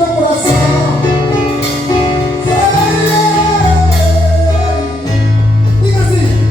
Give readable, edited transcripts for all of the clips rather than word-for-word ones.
teu coração. Diga assim: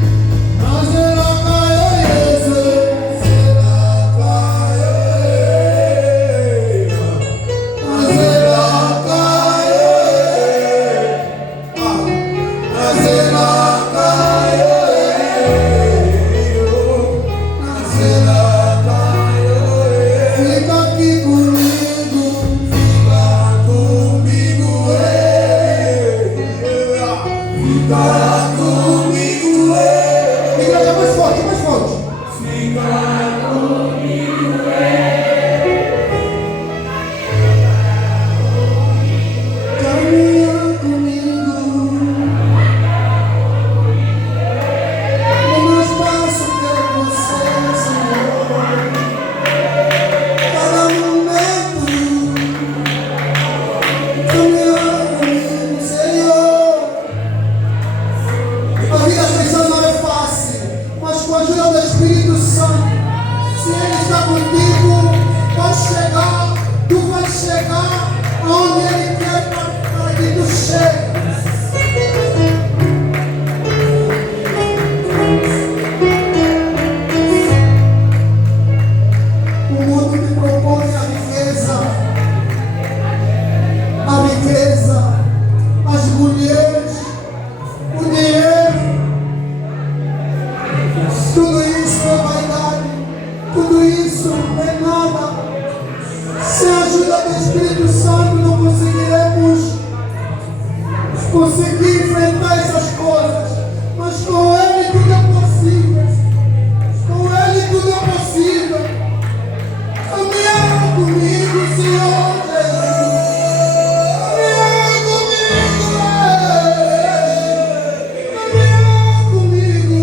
conseguir enfrentar essas coisas, mas com Ele tudo é possível. Com Ele tudo é possível. Caminha comigo, Senhor Jesus. Caminha comigo, caminha comigo.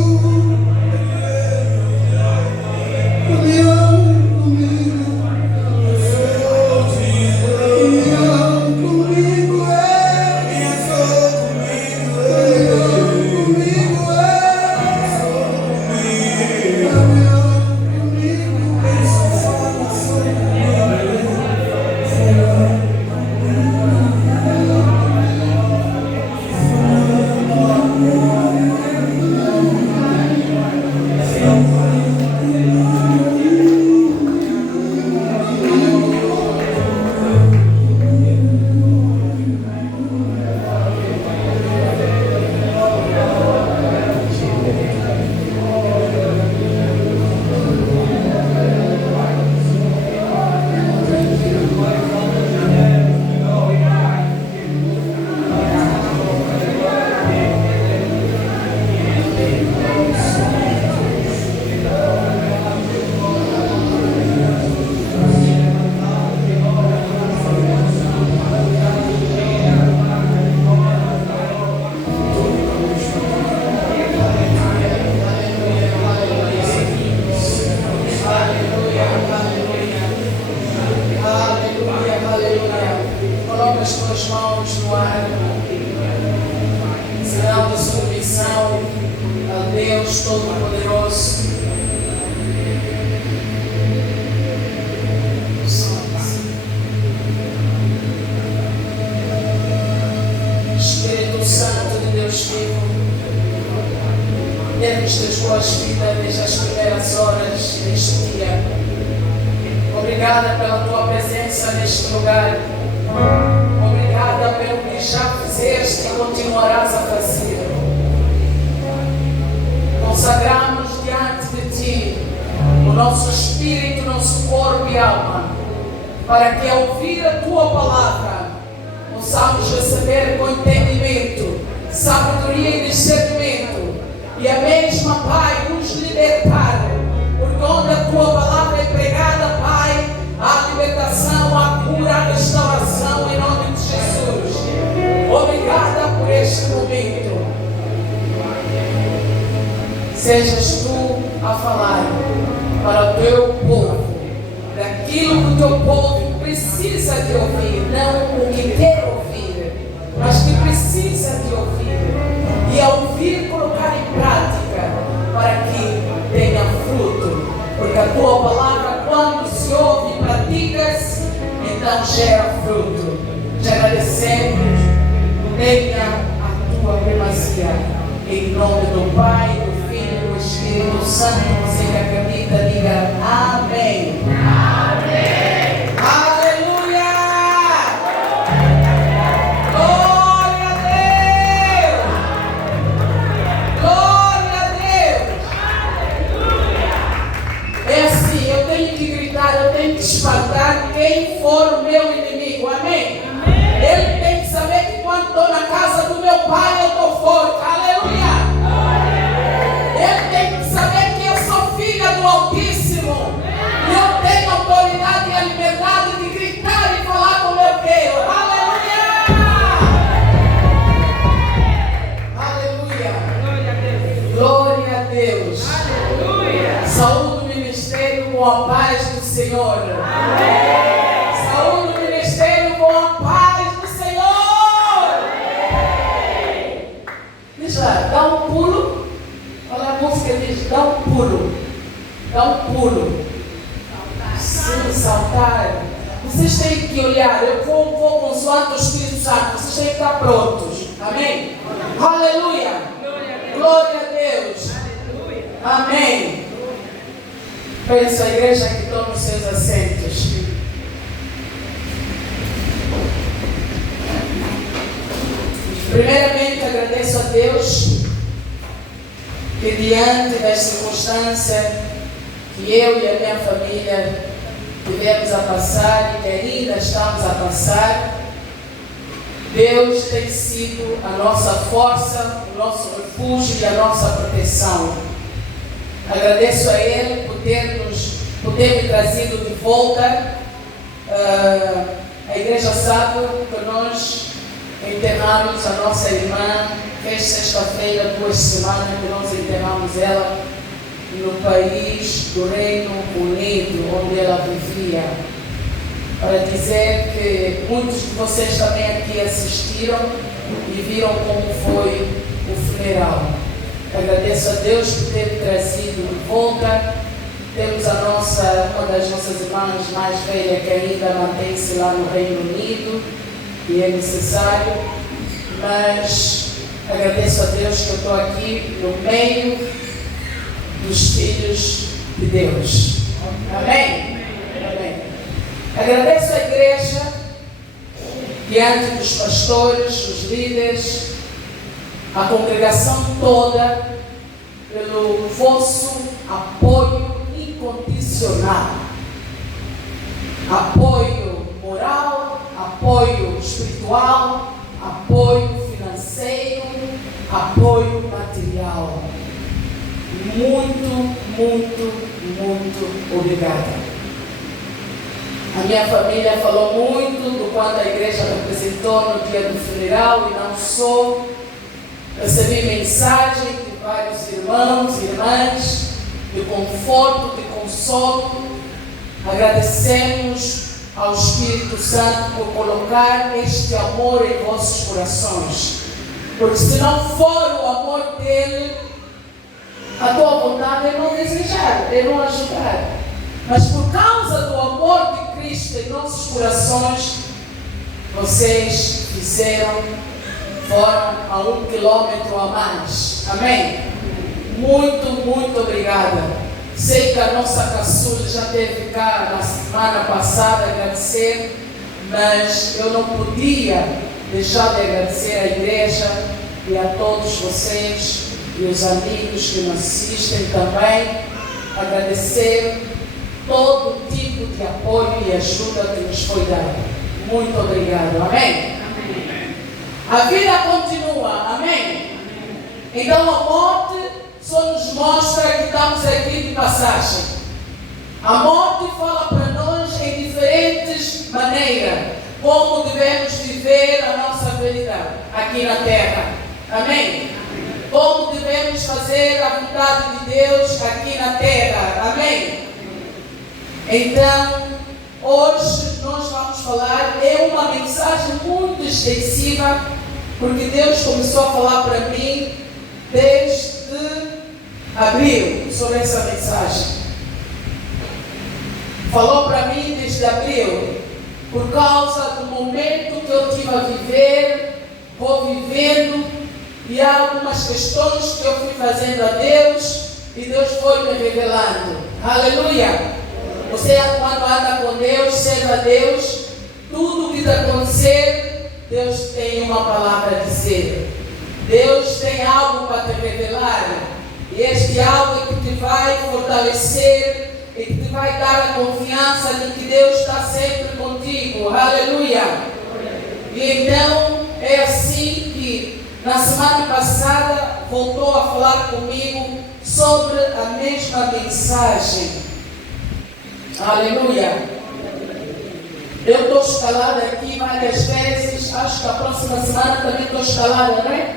Caminha comigo. Desde as tuas vidas, desde as primeiras horas deste dia. Obrigada pela tua presença neste lugar. Obrigada pelo que já fizeste e continuarás a fazer. Consagramos diante de ti o nosso espírito, o nosso corpo e alma, para que ao ouvir a tua palavra possamos receber com entendimento, sabedoria e discernimento. E a mesma, Pai, nos libertar, porque onde a tua palavra é pregada, Pai, há libertação, há cura, há restauração, em nome de Jesus. Obrigada por este momento. Sejas tu a falar para o teu povo, daquilo que o teu povo precisa de ouvir, não o que quer ouvir, mas que precisa de ouvir. E ao ouvir, colocar em prática, para que tenha fruto. Porque a tua palavra, quando se ouve e praticas, então gera fruto. Te agradecemos, venha a tua primazia. Em nome do Pai, do Filho e do Espírito Santo, você que acredita, diga amém. Amém. Aleluia! Glória a Deus! Glória a Deus! É assim, eu tenho que gritar, eu tenho que espantar quem for o meu inimigo. Amém? Ele tem que saber que quando estou na casa do meu pai eu estou forte. Aleluia! Ele tem que saber que eu sou filha do Altíssimo. E eu tenho autoridade e a liberdade de gritar e falar como eu quero. Aleluia! Aleluia! Glória a Deus! Aleluia! Saúde o ministério com a paz do Senhor. Amém! Saúde o ministério com a paz do Senhor. Amém! Diz lá, dá um pulo. Olha a música, diz, dá um pulo. Dá um pulo. Sim, saltar. Vocês têm que olhar. Eu vou consoante o Espírito Santo. Vocês têm que estar prontos. Amém? Aleluia! Glória a Deus! Amém! Peço à igreja que tome os seus assentos. Primeiramente agradeço a Deus que diante das circunstâncias que eu e a minha família tivemos a passar e que ainda estamos a passar, Deus tem sido a nossa força, o nosso refúgio e a nossa proteção. Agradeço a Ele por ter me trazido de volta. A igreja sabe que nós enterramos a nossa irmã. Fez sexta-feira, 2 semanas que nós enterramos ela no país do Reino Unido, onde ela vivia. Para dizer que muitos de vocês também aqui assistiram e viram como foi o funeral. Agradeço a Deus por ter trazido de volta. Temos uma das nossas irmãs mais velhas que ainda mantém-se lá no Reino Unido e é necessário, mas agradeço a Deus que eu estou aqui no meio dos filhos de Deus. Amém? Amém. Agradeço a igreja, diante dos pastores, os líderes, a congregação toda, pelo vosso apoio incondicional. Apoio moral, apoio espiritual, apoio financeiro, apoio material. Muito, muito, muito obrigada. A minha família falou muito do quanto a igreja representou no dia do funeral e não só. Recebi mensagem de vários irmãos e irmãs de conforto, de consolo. Agradecemos ao Espírito Santo por colocar este amor em vossos corações. Porque se não for o amor dele, a tua vontade é não desejar, é não ajudar. Mas por causa do amor de Cristo em nossos corações, vocês foram a 1 quilômetro a mais. Amém? Muito, muito obrigada. Sei que a nossa caçula já teve cá na semana passada agradecer, mas eu não podia deixar de agradecer à igreja e a todos vocês e os amigos que nos assistem também. Agradecer todo tipo de apoio e ajuda que nos foi dado. Muito obrigado. Amém? Amém. A vida continua. Amém? Então a morte só nos mostra que estamos aqui de passagem. A morte fala para nós em diferentes maneiras como devemos viver a nossa vida aqui na terra. Amém? Como devemos fazer a vontade de Deus aqui na terra. Amém? Então, hoje nós vamos falar, é uma mensagem muito extensiva, porque Deus começou a falar para mim desde abril sobre essa mensagem. Falou para mim desde abril, por causa do momento que eu tive estive a viver, vou vivendo, e há algumas questões que eu fui fazendo a Deus, e Deus foi me revelando. Aleluia! Você, quando anda com Deus, serve a Deus, tudo que está acontecendo, Deus tem uma palavra a dizer. Deus tem algo para te revelar. E este algo é que te vai fortalecer, e que te vai dar a confiança de que Deus está sempre contigo. Aleluia! E então, é assim que na semana passada voltou a falar comigo sobre a mesma mensagem. Aleluia! Eu estou escalada aqui várias vezes, acho que a próxima semana também estou escalada, não é?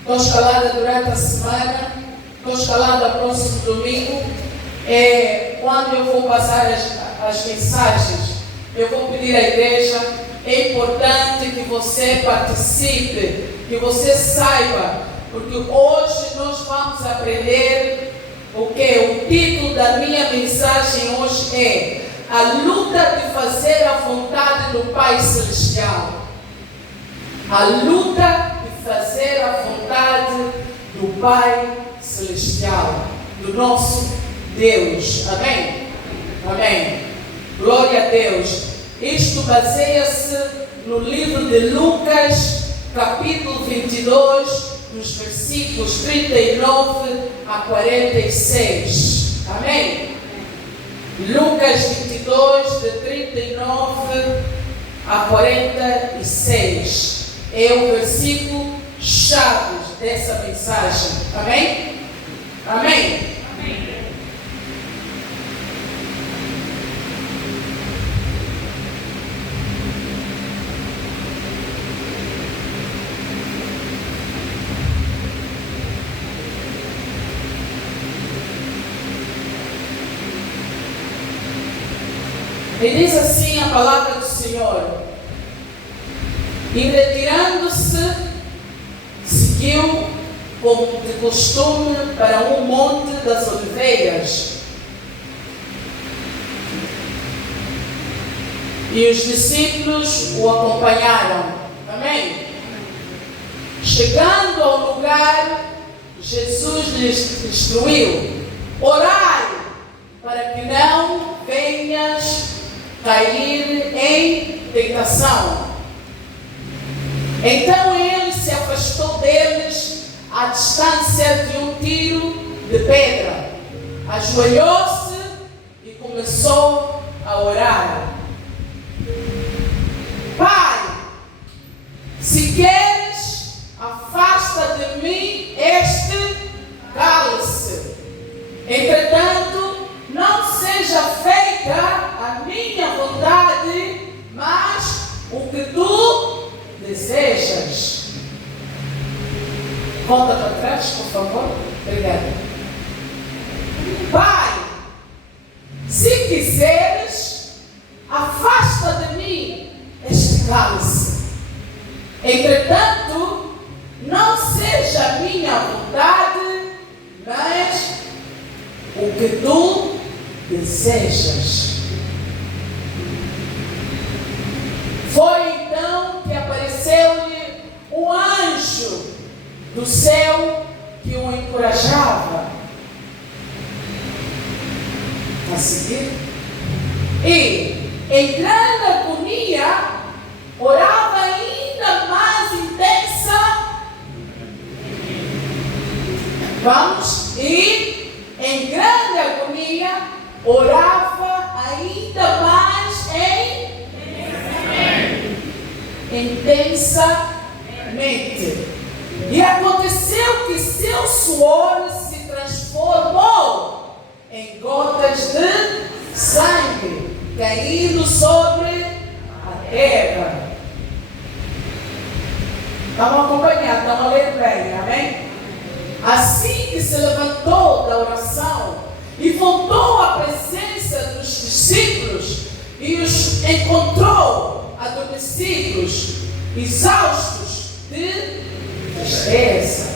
Estou escalada durante a semana, estou escalada no próximo domingo. Quando eu vou passar as mensagens, eu vou pedir à igreja, é importante que você participe, que você saiba, porque hoje nós vamos aprender o que? O título da minha mensagem hoje é a luta de fazer a vontade do Pai Celestial. A luta de fazer a vontade do Pai Celestial, do nosso Deus. Amém? Amém. Glória a Deus. Isto baseia-se no livro de Lucas, capítulo 22, nos versículos 39 a 46. Amém? Lucas 22, de 39 a 46. É o versículo chave dessa mensagem. Amém? Amém? Amém. E diz assim a palavra do Senhor: e retirando-se, seguiu, como de costume, para um monte das oliveiras. E os discípulos o acompanharam. Amém? Chegando ao lugar, Jesus lhes instruiu: orai, para que não venhas cair em tentação. Então ele se afastou deles à distância de um tiro de pedra, ajoelhou-se e começou a orar: Pai, se queres, afasta de mim este cálice. Entretanto, não seja feita a minha vontade, mas o que tu desejas. Volta para trás, por favor. Obrigada. Pai, se quiseres, afasta de mim este cálice. Entretanto, não seja a minha vontade, mas o que tu desejas. Foi então que apareceu-lhe um anjo do céu que o encorajava a seguir. E, em grande agonia, orava ainda mais intensa. Vamos? E, em grande agonia, orava ainda mais intensamente. E aconteceu que seu suor se transformou em gotas de sangue caindo sobre a terra. Estamos acompanhando, estamos a ler bem, amém? Assim que se levantou da oração e voltou à presença dos discípulos e os encontrou adormecidos, exaustos de tristeza.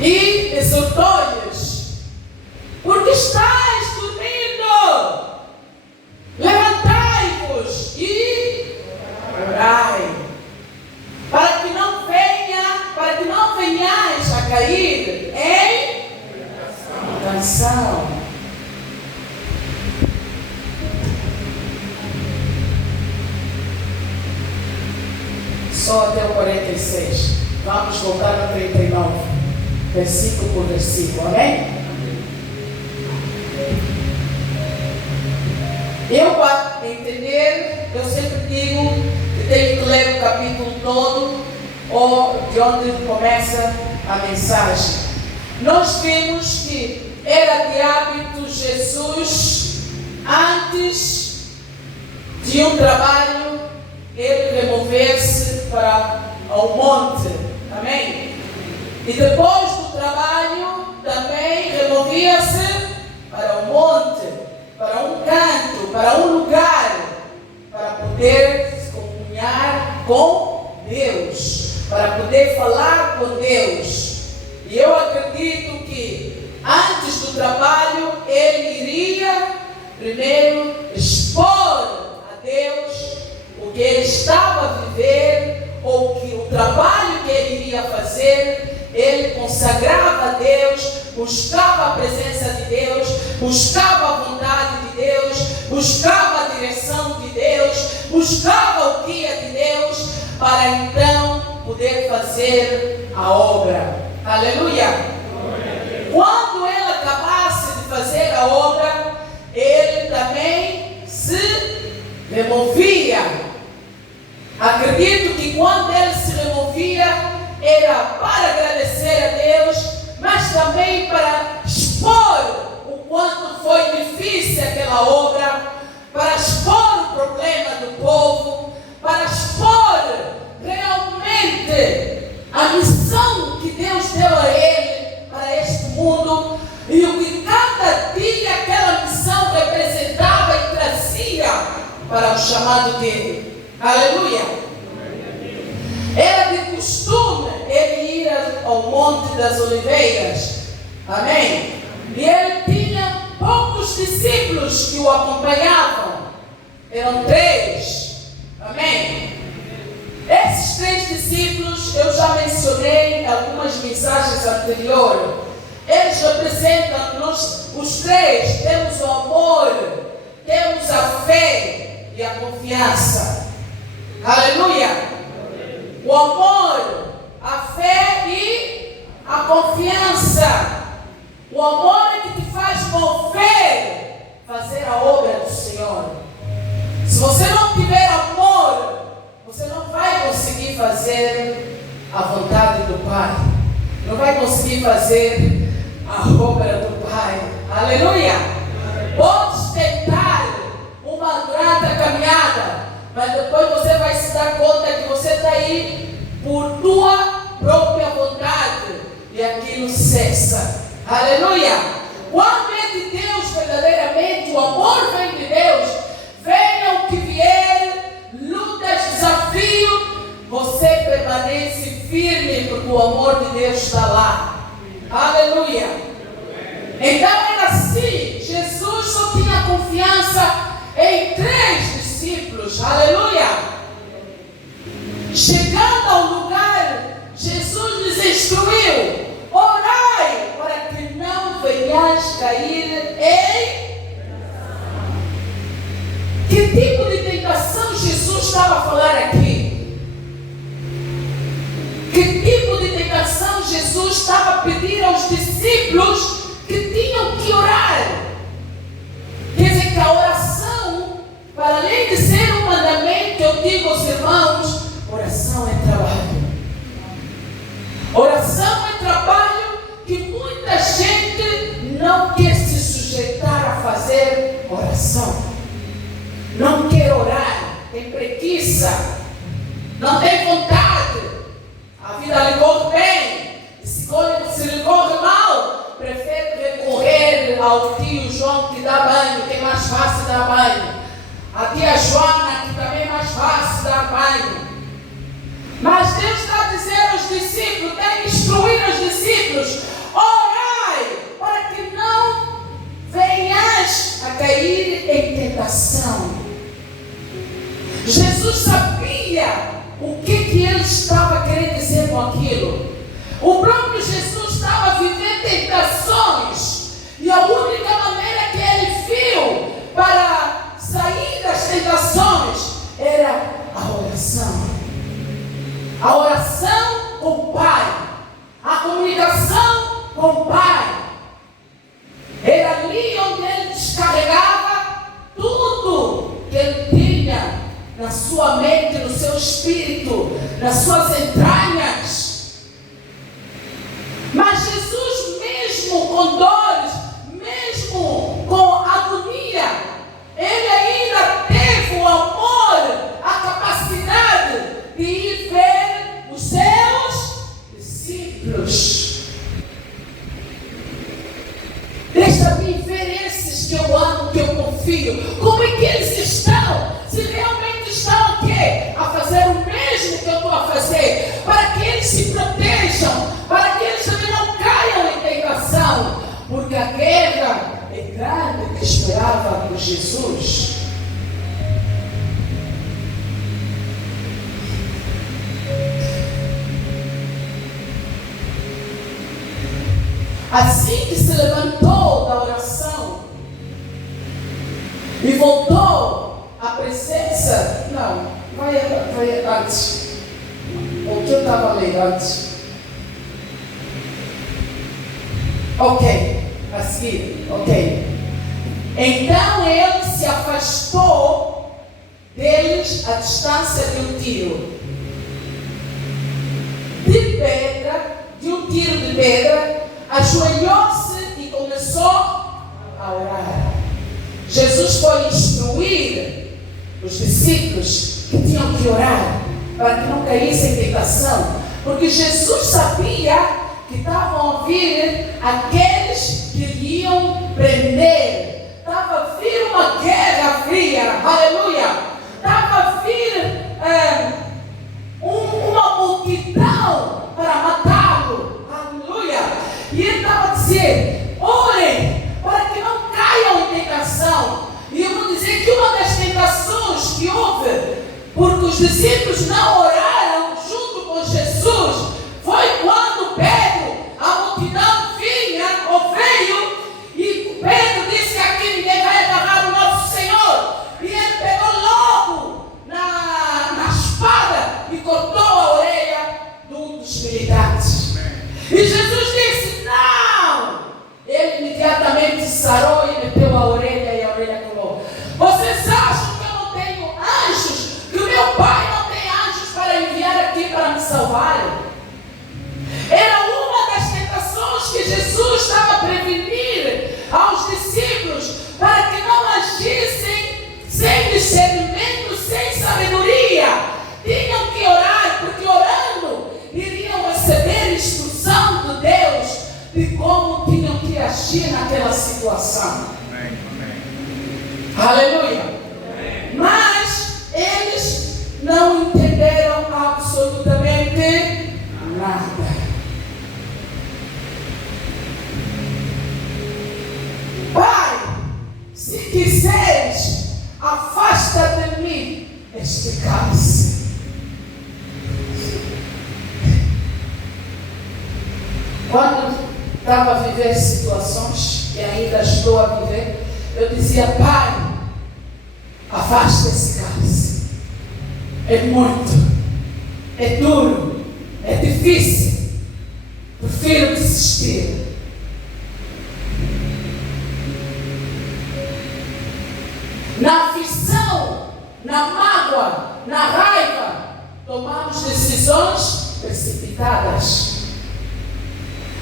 E exortou-lhes: por que estáis dormindo? Levantai-vos e só até o 46. Vamos voltar no 39, versículo por versículo, amém? Eu, para entender, eu sempre digo que tenho que ler o capítulo todo, ou de onde começa a mensagem. Nós vimos que era de hábito Jesus, antes de um trabalho, ele remover-se para o monte, amém? E depois do trabalho, também removia-se para o monte, para um canto, para um lugar, para poder se comunhar com Deus, para poder falar com Deus. E eu acredito que antes do trabalho ele iria primeiro expor a Deus o que ele estava a viver, ou que o trabalho que ele iria fazer. Ele consagrava a Deus, buscava a presença de Deus, buscava a vontade de Deus, buscava a direção de Deus, buscava o guia de Deus, para então poder fazer a obra. Aleluia! Quando ele acabasse de fazer a obra, ele também se removia. Acredito que quando ele se removia, era para agradecer a Deus, mas também para expor o quanto foi difícil aquela obra, para expor o problema do povo, para expor realmente a missão que Deus deu a ele para este mundo, e o que cada dia aquela missão representava e trazia para o chamado dele. Aleluia! Era de costume ele ir ao Monte das Oliveiras, amém? E ele tinha poucos discípulos que o acompanhavam, eram 3, amém? Esses 3 discípulos, eu já mencionei em algumas mensagens anteriores, eles representam, nós, os 3, temos o amor, temos a fé e a confiança. Aleluia! O amor, a fé e a confiança. O amor é que te faz mover, fazer a obra do Senhor. Se você não tiver amor, você não vai conseguir fazer a vontade do Pai. Não vai conseguir fazer a obra do Pai. Aleluia! Podes tentar uma grande caminhada, mas depois você vai se dar conta que você está aí por tua própria vontade, e aquilo cessa. Aleluia! Quando é de Deus verdadeiramente, o amor vem de Deus, venha o que vier, lutas, desafios, você permanece firme, porque o amor de Deus está lá. Aleluia! Então era assim, Jesus só tinha confiança em 3 discípulos. Aleluia! Chegando ao lugar, Jesus lhes instruiu: orai para que não venhais cair em... Que tipo de tentação Jesus estava a falar aqui? Que tipo de tentação Jesus estava a pedir aos discípulos que tinham que orar? Quer dizer que a oração, para além de ser um mandamento, eu digo aos irmãos, oração é trabalho. Oração é trabalho que muita gente não quer se sujeitar a fazer oração. Não quer orar, tem preguiça, não tem vontade. A vida lhe corre bem, se lhe corre mal, prefere recorrer ao tio João que dá banho, que é mais fácil dar banho. A tia Joana, que também é mais fácil dar banho. Mas Deus está a dizer aos discípulos, tem que instruir os discípulos: orai para que não venhas a cair em tentação. Jesus sabia o que ele estava querendo dizer com aquilo. O próprio Jesus estava a viver tentações, e a única maneira que ele viu para sair das tentações era a oração. A oração com o Pai, a comunicação com o Pai. Era ali onde ele descarregava tudo que ele tinha na sua mente, no seu espírito, nas suas entranhas. Mas Jesus, mesmo com dores, mesmo com agonia, ele ainda teve o amor, a capacidade de ir ver os seus discípulos. Deixa-me ver esses que eu amo, que eu confio. Como é que eles estão? Se realmente estão o quê? A fazer o mesmo que eu estou a fazer. Para que eles se protejam. Para que eles também não caiam em tentação. Porque a guerra é grande que esperava por Jesus. Assim que se levantou da oração e voltou à presença, não, vai antes. O que eu estava lendo antes? Ok, a seguir, ok. Então ele se afastou deles a distância de um tiro de pedra, ajoelhou-se e começou a orar. Jesus foi instruir os discípulos que tinham que orar para que não caíssem em tentação, porque Jesus sabia que estavam a vir aqueles que iriam prender. Estava a vir uma guerra fria, aleluia. Estava a vir uma multidão para matá-lo, aleluia. E ele estava a dizer: orem para que não caiam em tentação. E eu vou dizer que uma das tentações que houve, porque os discípulos não oraram junto com Jesus, foi quando Pedro, a multidão vinha ou veio, e Pedro disse que aqui ninguém vai agarrar o nosso Senhor. E ele pegou logo na espada e cortou a orelha de um dos militares. E Jesus disse: não! Ele imediatamente sarou e meteu a orelha e a orelha colou. Vocês acham que eu não tenho anjos? Que o meu Pai não tem anjos para enviar aqui para me salvar? Era uma das tentações que Jesus estava a prevenir aos discípulos, para que não agissem sem discernimento, sem sabedoria. Tinham que orar, porque orando iriam receber instrução de Deus de como tinham que agir naquela situação. Amém. Amém. Aleluia. Amém. Mas eles não entenderam absolutamente nada. Pai, se quiseres, afasta de mim este cálice. Quando estava a viver situações, e ainda estou a viver, eu dizia: Pai, afasta esse cálice. É muito, é duro, é difícil. Prefiro desistir. Na aflição, na mágoa, na raiva, tomamos decisões precipitadas.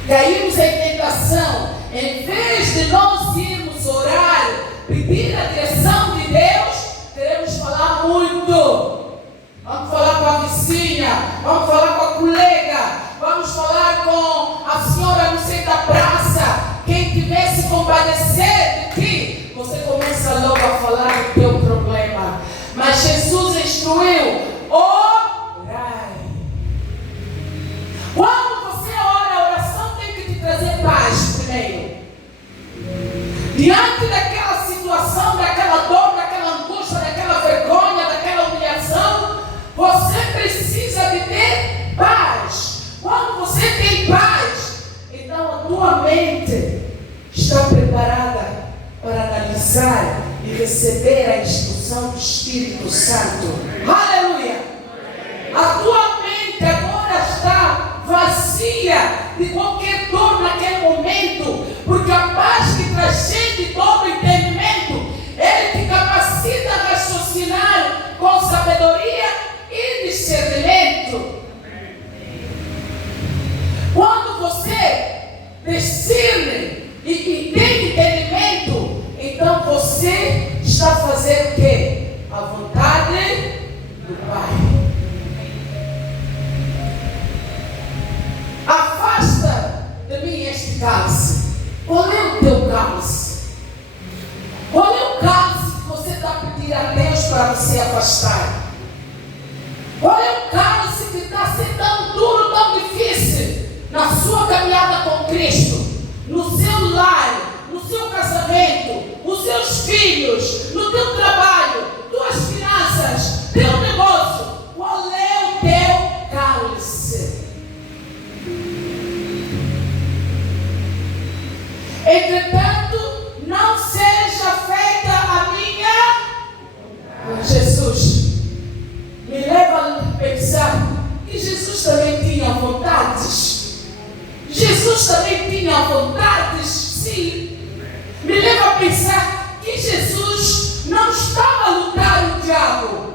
Caímos em tentação. Em vez de nós irmos orar, pedir a direção de Deus, queremos falar muito. Vamos falar com a vizinha, vamos falar com a colega, vamos falar com a senhora não sei da praça. Quem tiver se compadecer de ti, você começa logo a falar do teu problema. Mas Jesus instruiu: orai. Quando você ora, a oração tem que te trazer paz primeiro. Diante daquela situação, daquela dor, daquela angústia, daquela vergonha, daquela humilhação, você precisa de ter paz. Quando você tem paz, então a tua mente está preparada para analisar e receber a instrução do Espírito Santo. Aleluia! A tua mente, a dia, de qualquer dor naquele momento, porque a paz que transcende todo entendimento, Ele te capacita a raciocinar com sabedoria e discernimento. Quando você discerne e tem entendimento, então você está fazendo o quê? A vontade do Pai. Afasta de mim este cálice. Qual é o teu cálice? Qual é o cálice que você está pedindo a Deus para você afastar? Qual é o cálice que está sendo tão duro, tão difícil na sua caminhada com Cristo, no seu lar, no seu casamento, os seus filhos, no teu trabalho, tuas finanças, teu negócio? Qual é o teu cálice? Entretanto, não seja feita a minha. Jesus me leva a pensar que Jesus também tinha vontades. Jesus também tinha vontades, sim. Me leva a pensar que Jesus não estava a lutar o diabo.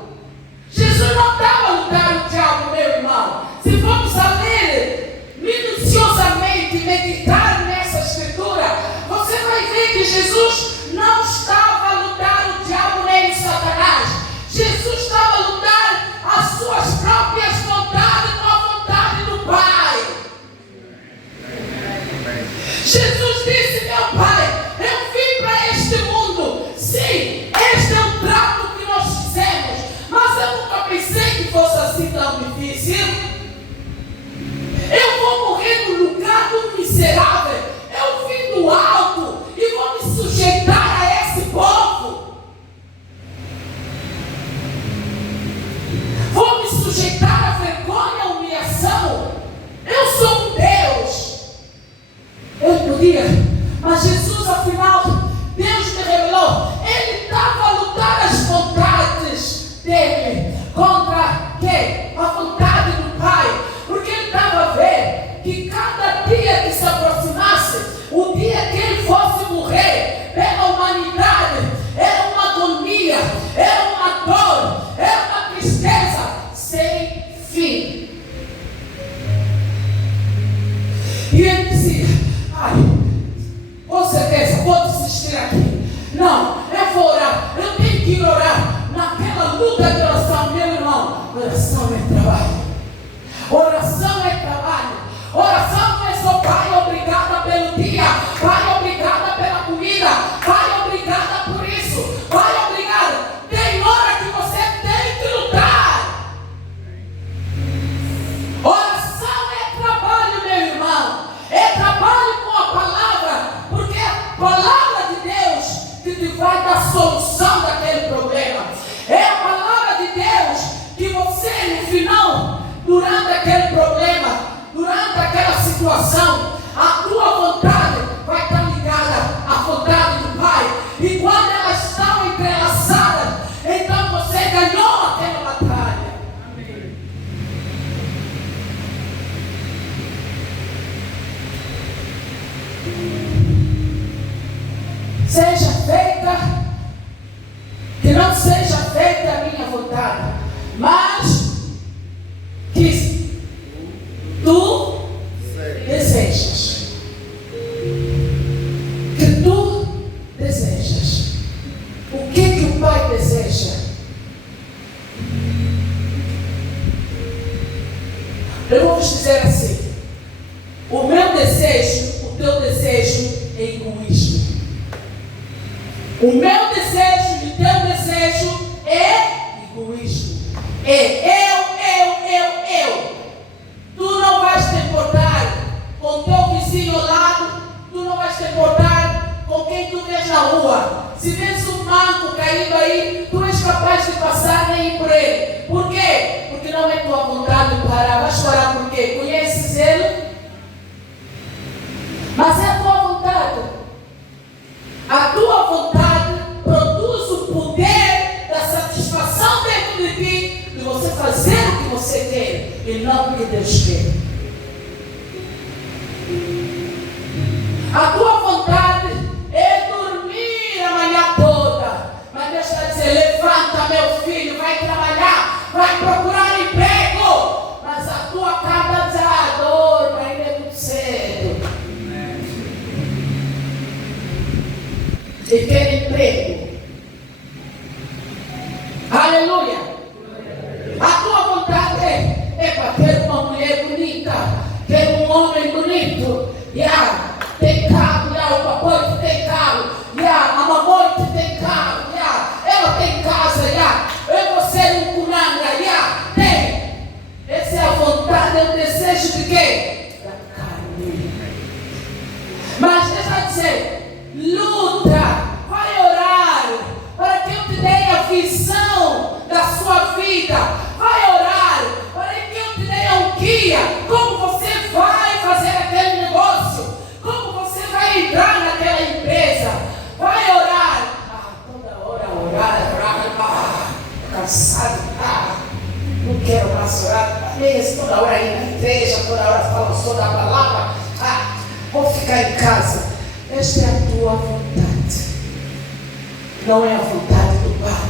Jesus não estava a lutar o diabo, meu irmão. Se vamos a ler minuciosamente, meditar nessa escritura, você vai ver que Jesus não estava a lutar o diabo nem o Satanás. Jesus estava a lutar as suas próprias vontades com a vontade do Pai. Jesus disse: meu Pai, eu vim para este mundo. Sim, este é o trato que nós fizemos, mas eu nunca pensei que fosse assim tão difícil. Eu vou morrer no lugar do miserável. Eu vim do alto e vou me sujeitar a esse povo. Vou me sujeitar à vergonha, à humilhação. Eu sou um Deus. Ele podia, mas Jesus, afinal, Deus me revelou. Ele estava a lutar as vontades dele contra quem? A vontade do Pai. Porque ele estava a ver que cada dia que se aproximasse, o dia que ele fosse morrer pela humanidade, era uma agonia, era uma dor, era uma tristeza sem fim. E ele dizia: ai, com certeza vou desistir aqui. Não, eu vou orar, eu tenho que orar. Naquela luta de oração, meu irmão, oração é trabalho. Oração é trabalho. Oração não é só: Pai, obrigada pelo dia. Pai, obrigada pela comida. Pai, obrigada por isso. Pai, obrigada. Tem hora que você tem que lutar. Oração é trabalho, meu irmão. É trabalho com a palavra, porque é a palavra de Deus que te vai dar solução daquele problema. É a palavra de Deus que você, no final, durante aquele problema, durante aquela situação, a tua vontade vai estar ligada à vontade do Pai. E quando elas estão entrelaçadas, então você ganhou aquela batalha. Seja feita, que não seja feita a minha vontade, mas que tu desejas. Que tu desejas. O que o Pai deseja? Eu vou vos dizer assim: o meu desejo, o teu desejo é egoísmo. O meu desejo e o teu desejo é egoísmo. É eu. Tu não vais te importar com teu vizinho ao lado. Tu não vais te importar com quem tu vês na rua. Se vês um manco caído aí, tu és capaz de passar nem ir por ele. Por quê? Porque não é tua vontade de parar. Vais parar por quê? Conheces ele? Mas é a tua vontade. A tua vontade produz o poder da satisfação dentro de ti, de você fazer o que você quer e não o que Deus quer. A tua vontade é dormir a manhã toda. Mas Deus está dizendo: levanta, meu filho, vai trabalhar, vai procurar emprego. Mas a tua casa diz: dorme, ainda é muito cedo. E quer emprego. Aleluia. A tua vontade é para ter uma mulher bonita, ter um homem bonito. Tem carro, o papai tem carro, a mamãe tem carro, ela tem casa, eu vou ser um cunanga, tem. Essa é a vontade, é o desejo de quê? Da carne. Mas Deus vai dizer: luta, vai orar, para que eu te dê a visão da sua vida. Vai orar, para que eu te dê um guia, como você vai fazer aquele negócio, como você vai entrar naquela empresa. Vai orar. Toda hora orar, cansado, não quero mais orar. Toda hora ir na igreja, toda hora falo só da palavra. Vou ficar em casa. Esta é a tua vontade, não é a vontade do Pai.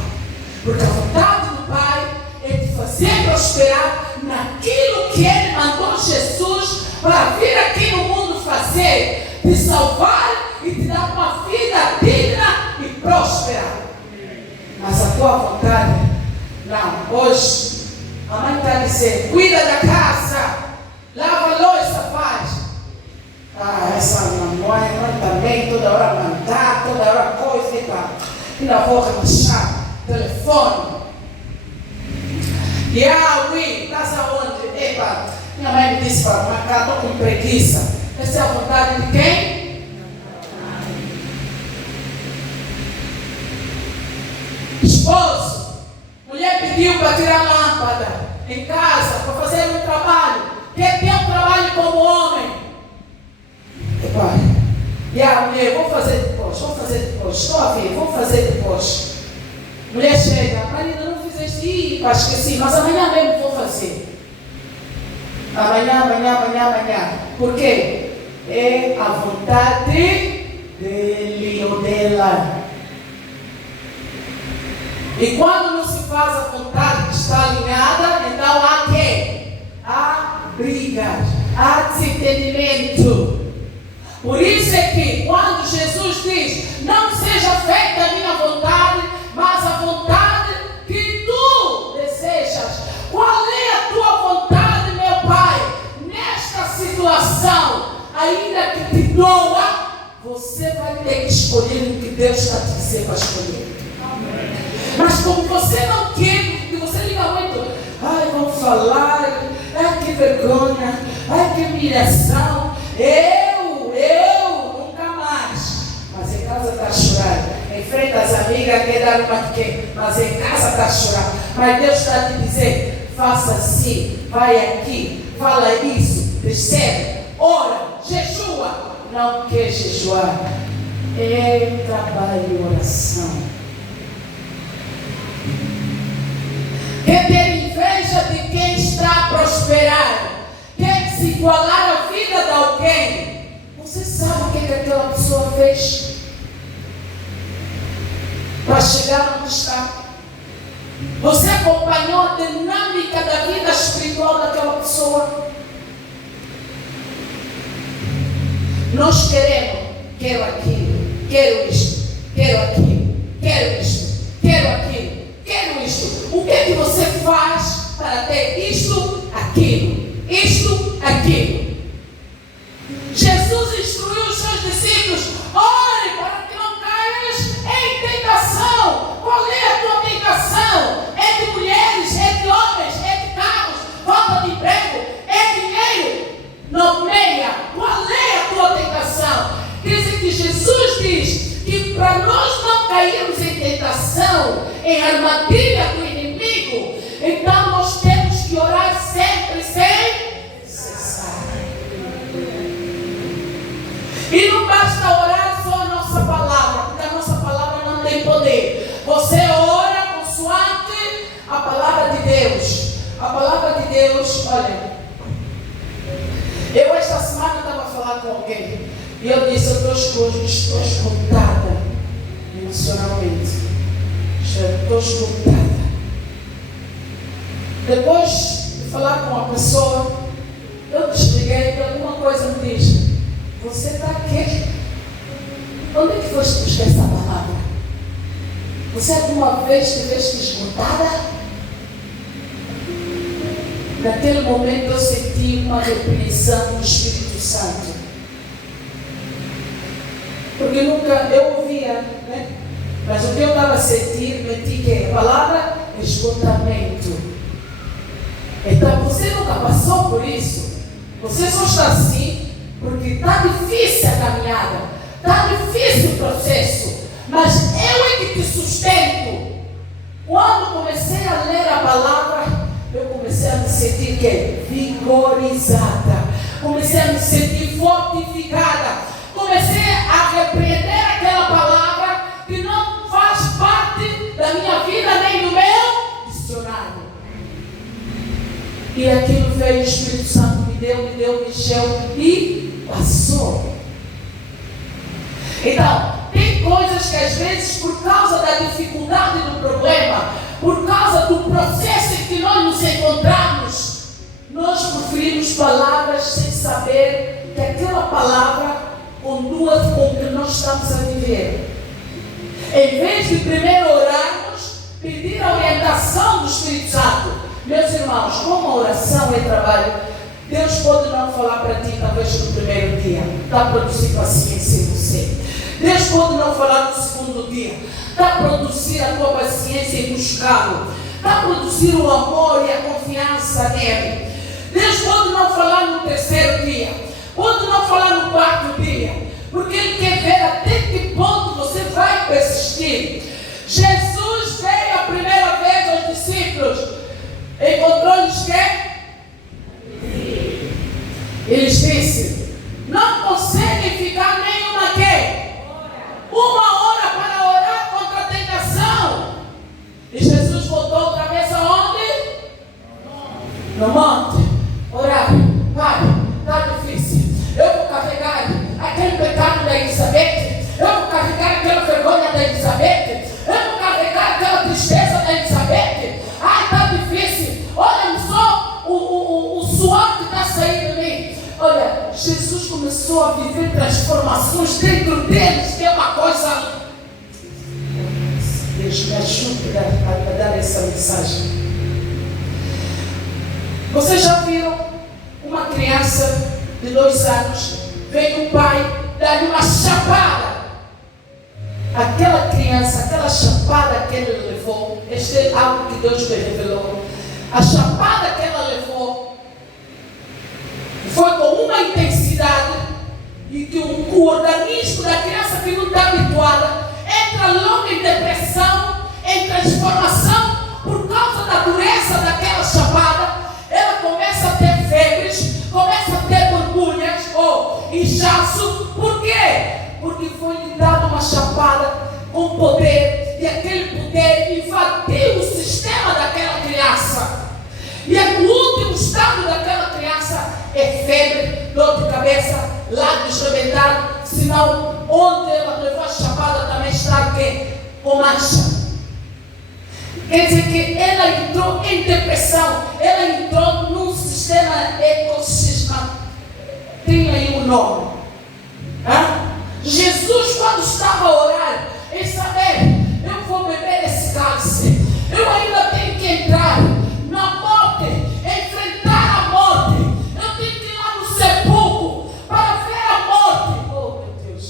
Porque a vontade do Pai é de fazer prosperar naquilo que Ele mandou Jesus para vir aqui no mundo fazer, te salvar e te dar uma vida digna e próspera. Mas a tua vontade, não. Hoje, a mãe está dizendo: cuida da casa, lava a louça, faz. Essa mãe também, toda hora mandar, toda hora coisa, ainda vou relaxar, telefone. Estás aonde? Minha mãe me disse para marcar, estou com preguiça. Essa é a vontade de quem? Esposo, mulher pediu para tirar a lâmpada em casa, para fazer um trabalho. Quer ter um trabalho como homem? Mulher, vou fazer depois, estou a ver, vou fazer depois. Mulher chega: marido, não fizeste, esqueci, mas amanhã mesmo vou fazer. Amanhã. Por quê? É a vontade dele ou dela. E quando não se faz a vontade que está alinhada, então há quê? Há brigas, há desentendimento. Por isso é que quando Jesus diz: não seja feita a minha vontade, mas a vontade que tu desejas. Qual é a tua vontade, meu Pai? Nesta situação, ainda que te doa, você vai ter que escolher o que Deus está te dizendo para escolher. Amém. Mas como você não quer, porque você liga muito: vão falar, que vergonha, que humilhação. Eu nunca mais. Mas em casa está chorando. Enfrenta as amigas, quer dar uma que, mas em casa está chorando. Mas Deus está te dizendo: faça assim, vai aqui, fala isso, percebe, ora, jejua. Não quer jejuar, é trabalho e oração. Quer ter inveja de quem está a prosperar, quer se igualar à vida de alguém. Você sabe o que aquela pessoa fez para chegar onde está? Você acompanhou a dinâmica da vida espiritual daquela pessoa? Nós quero aquilo, quero isto, quero aquilo, quero isto, quero aquilo, quero isto. O que é que você faz para ter isto, aquilo, aquilo? Jesus instruiu os seus discípulos: ore para que não caias em tentação. Qual é a tua tentação? É de mulheres, é de homens, é de carros, falta de emprego, é dinheiro? Nomeia. Qual é a tua tentação? Dizem que Jesus diz que para nós não cairmos em tentação, em armadilha do inimigo, então nós temos que orar sempre sem cessar. E não basta orar só a nossa palavra, porque a nossa palavra não tem poder. Você ora consoante a palavra de Deus. A palavra de Deus, olha, eu esta semana estava a falar com alguém. E eu disse: eu estou esgotada emocionalmente. Estou esgotada. Depois de falar com a pessoa, eu desliguei e alguma coisa me diz: você está aqui? Onde é que foste buscar essa palavra? Você alguma vez estiveste esgotada? Naquele momento eu senti uma repreensão do Espírito Santo. Porque nunca eu ouvia, né? Mas o que eu estava a sentir, meti que a palavra esgotamento. Então você nunca passou por isso. Você só está assim porque está difícil a caminhada, está difícil o processo. Mas eu é que te sustento. Quando comecei a ler a palavra, eu comecei a me sentir que? Vigorizada. Comecei a me sentir fortificada. Comecei a repreender aquela palavra que não faz parte da minha vida nem do meu dicionário. E aquilo veio, o Espírito Santo me deu, mexeu e passou. Então, tem coisas que às vezes, por causa da dificuldade do problema, por causa do processo em que nós nos encontramos, nós preferimos palavras sem saber que aquela palavra conduz com o que nós estamos a viver. Em vez de primeiro orarmos, pedir a orientação do Espírito Santo. Meus irmãos, como a oração é trabalho, Deus pode não falar para ti talvez no primeiro dia, está a produzir paciência em você. Deus pode não falar no segundo dia, está a produzir a tua paciência em buscá-lo, está a produzir o amor e a confiança nele. Deus pode não falar no terceiro dia, pode não falar no quarto dia, porque Ele quer ver até que ponto você vai persistir. Jesus veio a primeira vez aos discípulos, encontrou-lhes que? Eles disse: não conseguem ficar nenhuma que? Uma hora para orar contra a tentação. E Jesus voltou outra vez aonde? No monte. Orar. Pai, está difícil. Eu vou carregar aquele pecado da Elizabeth. Eu vou carregar aquela vergonha da Elizabeth. Eu vou carregar aquela tristeza da Elizabeth. Ai, está difícil. Olha só o suor que está saindo de mim. Olha, Jesus começou a viver transformações dentro deles, que é uma coisa. Deus me ajude a dar essa mensagem. Vocês já viram uma criança de 2 anos, vem o pai dar-lhe uma chapada? Aquela criança, aquela chapada que ele levou, este é algo que Deus me revelou. A chapada que ela levou foi com uma intensidade e que o organismo da criança que não está habituada entra logo em depressão, em transformação, por causa da dureza daquela chapada. Ela começa a ter febres, começa a ter borbulhas ou inchaço. Por quê? Porque foi lhe dada uma chapada com poder, e aquele poder invadiu o sistema daquela criança. E o último estado daquela criança é febre, dor de cabeça, lábios rebentados, senão onde ela levou a chapada também está com mancha. Quer dizer que ela entrou em depressão, ela entrou num sistema ecossistema. Tem aí um nome. Jesus, quando estava a orar, ele sabia: eu vou beber esse cálice, eu ainda tenho que entrar na morte, enfrentar a morte, eu tenho que ir lá no sepulcro para ver a morte. Oh, meu Deus.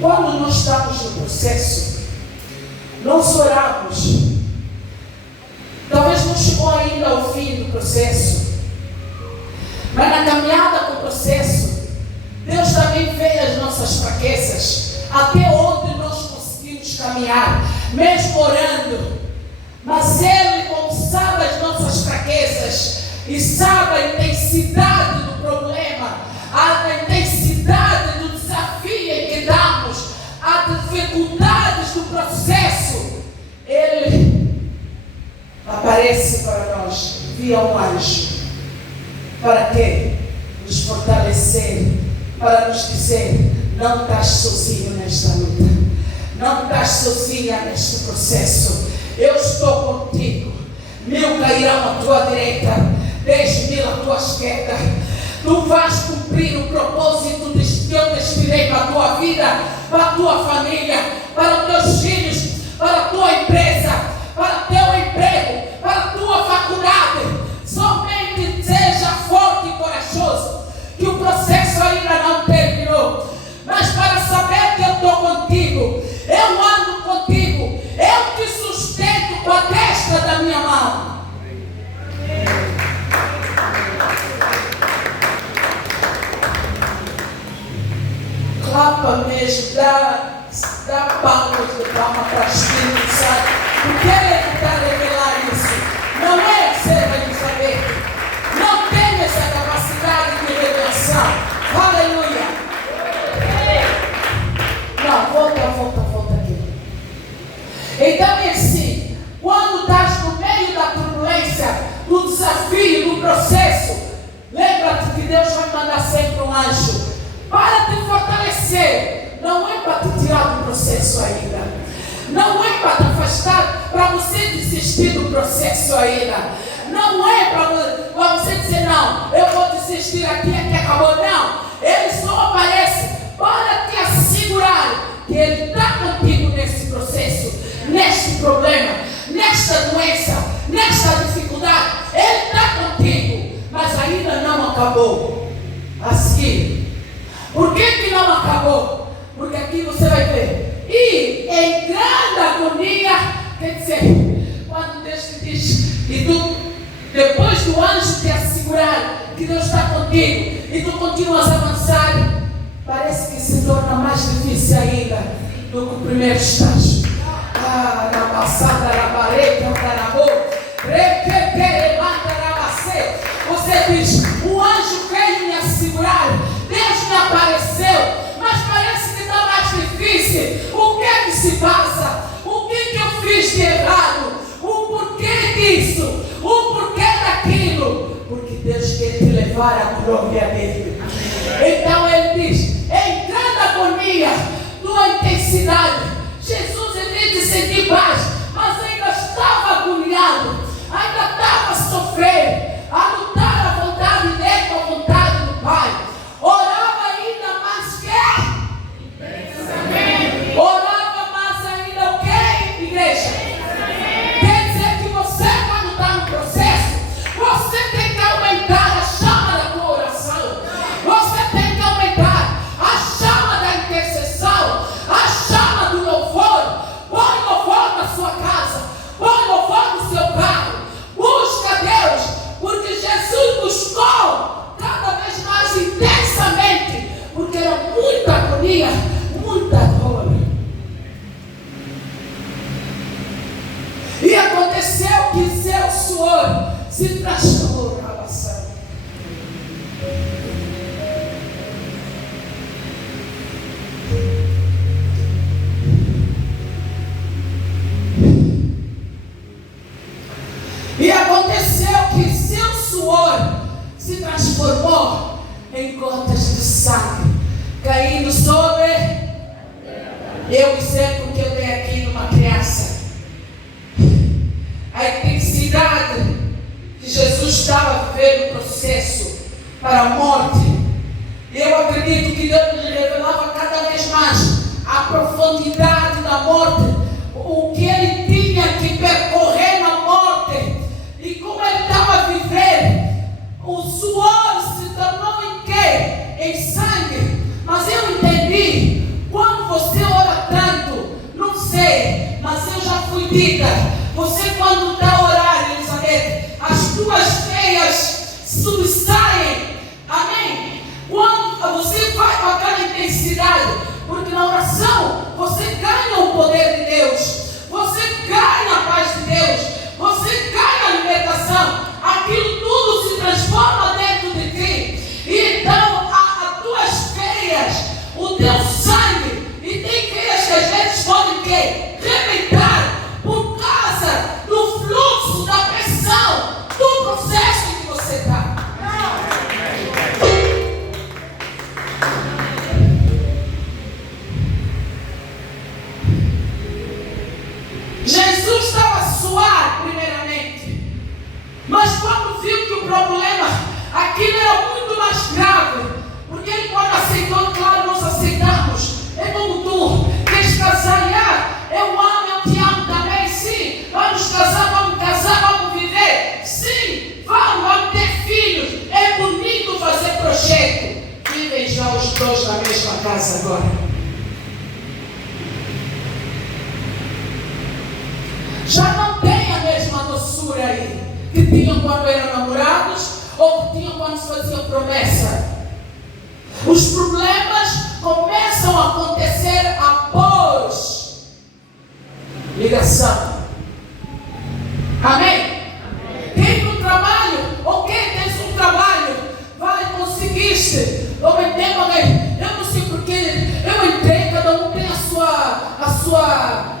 Quando nós estamos no processo, nós oramos. Talvez não chegou ainda ao fim do processo, mas na caminhada com o processo, Deus também vê as nossas fraquezas, até onde nós conseguimos caminhar, mesmo orando. Mas Ele, como sabe as nossas fraquezas e sabe a intensidade do problema, a intensidade do desafio em que damos, as dificuldades do processo, Ele aparece para nós via um anjo. Para quê? Nos fortalecer, para nos dizer: não estás sozinho nesta luta, não estás sozinha neste processo. Eu estou contigo. 1000 cairão à tua direita, 10.000 à tua esquerda. Tu vais cumprir o propósito que eu destinei para a tua vida, para a tua família, para os teus filhos, para a tua empresa, para o teu emprego, para a tua faculdade. Somente seja forte e corajoso, que o processo ainda não terminou. Mas para saber que eu estou contigo, eu ando contigo, eu te sustento com a destra da minha mão. Clapa mesmo, dá palmas de palma para o Espírito Santo, porque Ele é que está a revelar isso. Não é ser Elizabeth, não tem essa capacidade de revelação. Aleluia. Não, volta aqui. Então é assim, quando estás no meio da turbulência, do desafio, do processo, lembra-te que Deus vai mandar sempre um anjo para te fortalecer. Não é para te tirar do processo ainda, não é para te afastar, para você desistir do processo ainda, não é para você dizer: não, eu vou desistir aqui, é que acabou. Não, Ele só aparece para te assegurar que Ele está contigo nesse processo, neste problema, nesta doença, nesta dificuldade. Ele está contigo, mas ainda não acabou. A seguir, por que não acabou? Porque aqui você vai ver: e em grande agonia, quer dizer, quando Deus te diz, e tu, depois do anjo te assegurar que Deus está contigo, e tu continuas a avançar, parece que se torna mais difícil ainda do que o primeiro estágio. Na passada, na parede, na boca, você diz: o anjo veio me assegurar, Deus me apareceu, mas parece que está mais difícil. O que é que se passa? O que é que eu fiz de errado? O porquê disso? O porquê daquilo? Porque Deus quer te levar à glória dele. Então Ele diz: em grande agonia, tua intensidade. Jesus, em vez de sentir paz, mas ainda estava agoniado, ainda estava a sofrer, a lutar a vontade dele com a vontade do Pai. Orava ainda mais que? Orava mais ainda o que, igreja? Quer dizer que você, quando está no processo, você tem que aumentar a chama da tua oração. Você tem que aumentar a chama da intercessão, a chama do louvor. Põe louvor na sua casa, põe louvor no seu carro. Busca Deus, porque Jesus buscou cada vez mais intensamente, porque era muita agonia, muita dor. E aconteceu que seu suor se transformou em oração. E aconteceu que seu suor se transformou em gotas de sangue caindo sobre. Eu exemplo que eu dei aqui numa criança. A intensidade que Jesus estava vivendo no processo para a morte. Eu acredito que Deus nos revelava cada vez mais a profundidade da morte, o que ele tinha que percorrer na morte e como ele estava a viver. O suor se tornou em quê? Em sangue. Mas eu entendi, quando você Você quando está a orar, Elizabeth, as tuas veias subsaem. Amém? Quando você vai com aquela intensidade, porque na oração você ganha o poder de Deus, você ganha a paz de Deus, você ganha a libertação, aquilo tudo se transforma dentro de ti. E então as tuas veias, o teu sangue, e tem veias que às vezes podem rebentar por causa do fluxo, da pressão, do processo que você está. Jesus estava a suar primeiramente, mas quando viu que o problema, aquilo era muito mais grave, porque ele quando aceitou, claro, nós aceitamos, é como tu, queres casar, eu amo, eu te amo também, sim, vamos casar, vamos viver, sim, vamos ter filhos, é bonito fazer projeto, vivem já os dois na mesma casa agora. Já não tem a mesma doçura aí que tinham quando eram namorados ou que tinham quando se faziam promessa. Os problemas começam a acontecer após ligação. Amém? Quem no trabalho, ok, tens um trabalho, vai, conseguiste. Eu não sei porque eu entrei, cada um tem a sua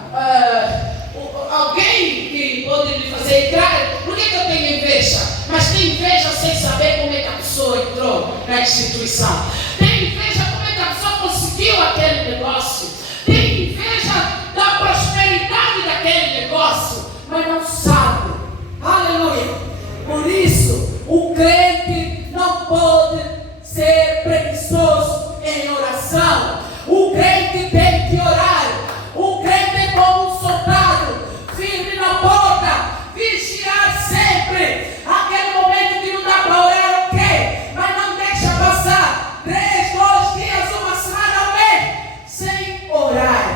alguém que pode lhe fazer entrar. Por que eu tenho inveja? Mas tem inveja sem saber como é que a pessoa entrou na instituição. Tem inveja como é que a pessoa conseguiu aquele negócio. Tem inveja da prosperidade daquele negócio, mas não sabe. Aleluia. Por isso, o crente não pode ser preguiçoso em oração. O crente tem que orar. O crente é como um soldado, firme na porta, vigiar sempre. Aquele momento que não dá para orar, ok, mas não deixa passar 3, 2 dias, uma semana, amém, sem orar.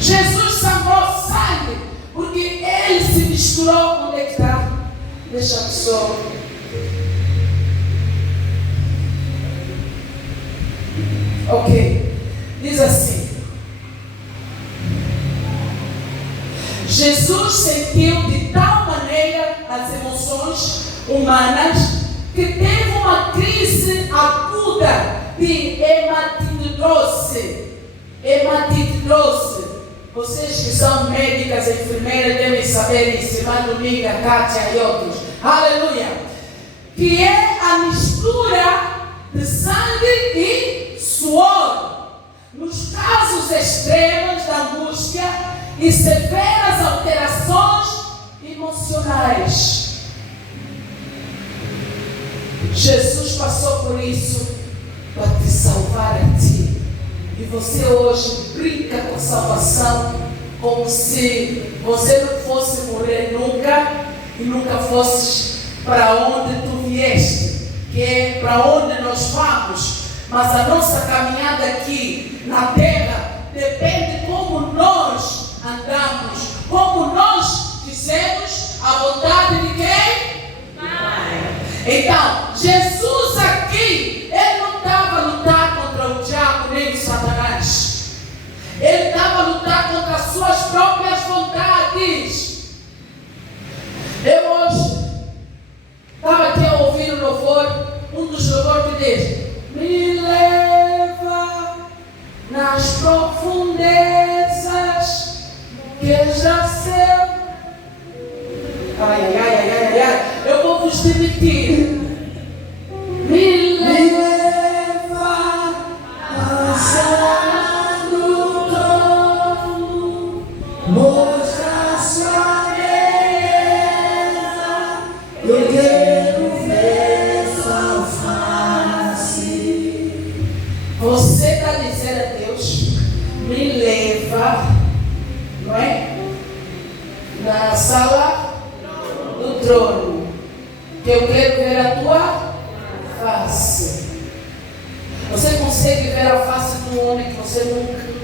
Jesus sangrou sangue, porque ele se misturou com o que está. Deixa a pessoa. Ok, diz assim: Jesus sentiu de tal maneira as emoções humanas que teve uma crise aguda de hematidrose. Vocês que são médicas, enfermeiras, devem saber isso, irmã Dominga, Kátia e outros. Aleluia! Que é a mistura de sangue e suor, nos casos extremos da angústia e severas alterações emocionais. Jesus passou por isso para te salvar a ti. E você hoje brinca com salvação como se você não fosse morrer nunca e nunca fosses para onde tu vieste, que é para onde nós vamos. Mas a nossa caminhada aqui na terra depende como nós andamos, como nós fizemos a vontade de quem? Pai. Então, Jesus aqui, ele não estava a lutar contra o diabo nem o Satanás. Ele estava a lutar contra as suas próprias vontades. Eu hoje estava aqui a ouvir o louvor, um dos louvores que diz: me leva nas profundezas que já sei. Ai, eu vou vos demitir. Me leva a sala do trono, mostra a sua beleza, eu quero ver sua face. Você está dizendo a Deus: me leva, não é? Na sala do trono, que eu quero ver a tua face. Você consegue ver a face de um homem que você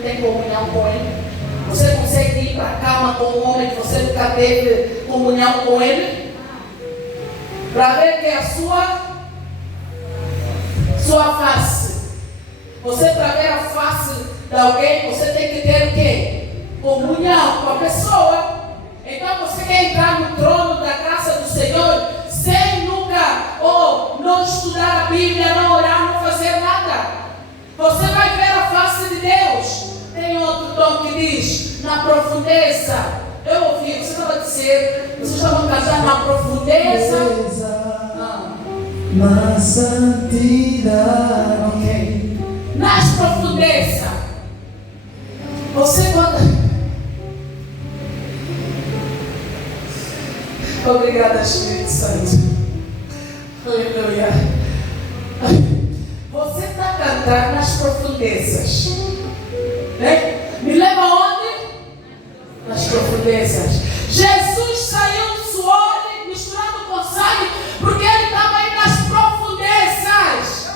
tem comunhão com Ele? Você consegue ir para a cama com um homem que você nunca teve comunhão com Ele? Para ver que é a sua face. Você, para ver a face de alguém, você tem que ter o quê? Comunhão com a pessoa. Então você quer entrar no trono da graça do Senhor sem nunca, não estudar a Bíblia, não orar, não fazer nada. Você vai ver a face de Deus. Tem outro tom que diz, na profundeza. Eu ouvi, você estava a dizer, vocês estavam casando na profundeza. Na santidade. Ok. Nas profundezas. Você quando... Obrigada, Espírito Santo. Aleluia. Você está a cantar nas profundezas. Né? Me leva aonde? Nas profundezas. Jesus saiu do suor misturado com sangue, porque ele estava aí nas profundezas.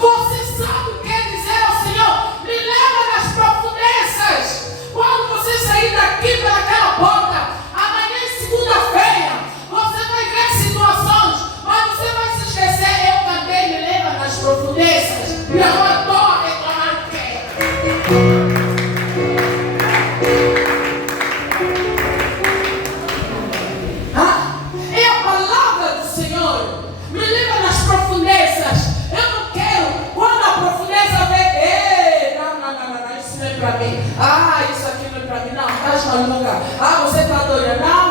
Você sabe o que quer dizer ao Senhor? Me leva nas profundezas. Quando você sair daqui pelaquela porta, amanhã é segunda-feira, você vai ver situações, mas você vai se esquecer. Eu cantei, me leva nas profundezas. E agora estou a reclamar o quê? É a palavra do Senhor. Me leva nas profundezas. Eu não quero, quando a profundeza vem, não, isso não é para mim. Isso aqui não é para mim. Não, estás maluca. Você está doida. Não.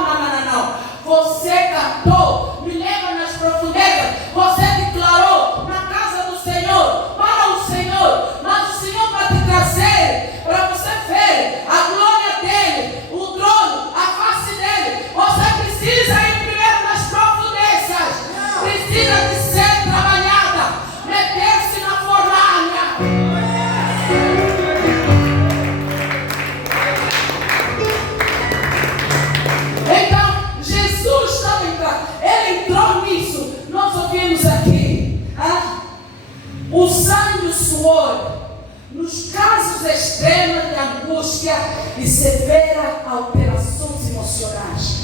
Você cantou, me leva nas profundezas. Você declarou na casa do Senhor, para o Senhor, mas o Senhor vai te trazer para você ver a glória dele, o trono, a face dele. Você precisa ir primeiro nas profundezas. Precisa de ser trabalhada, meter-se na fornalha. Então, Jesus estava entrando, ele entrou nisso. Nós ouvimos aqui o sangue e o suor nos casos extremos de angústia e severa alterações emocionais.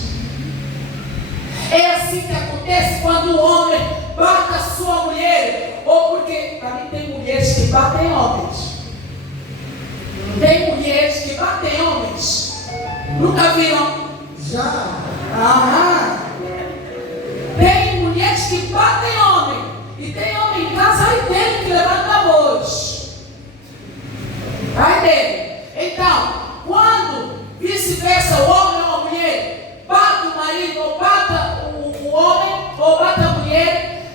É assim que acontece quando o homem bate a sua mulher, ou porque também tem mulheres que batem homens. Tem mulheres que batem homens. Nunca viram? Já. Tem mulheres que batem homem. E tem homem em casa aí dele que levanta a voz. Aí dele. Então, quando vice-versa, o homem ou a mulher bate o marido, ou bate o homem, ou bate a mulher,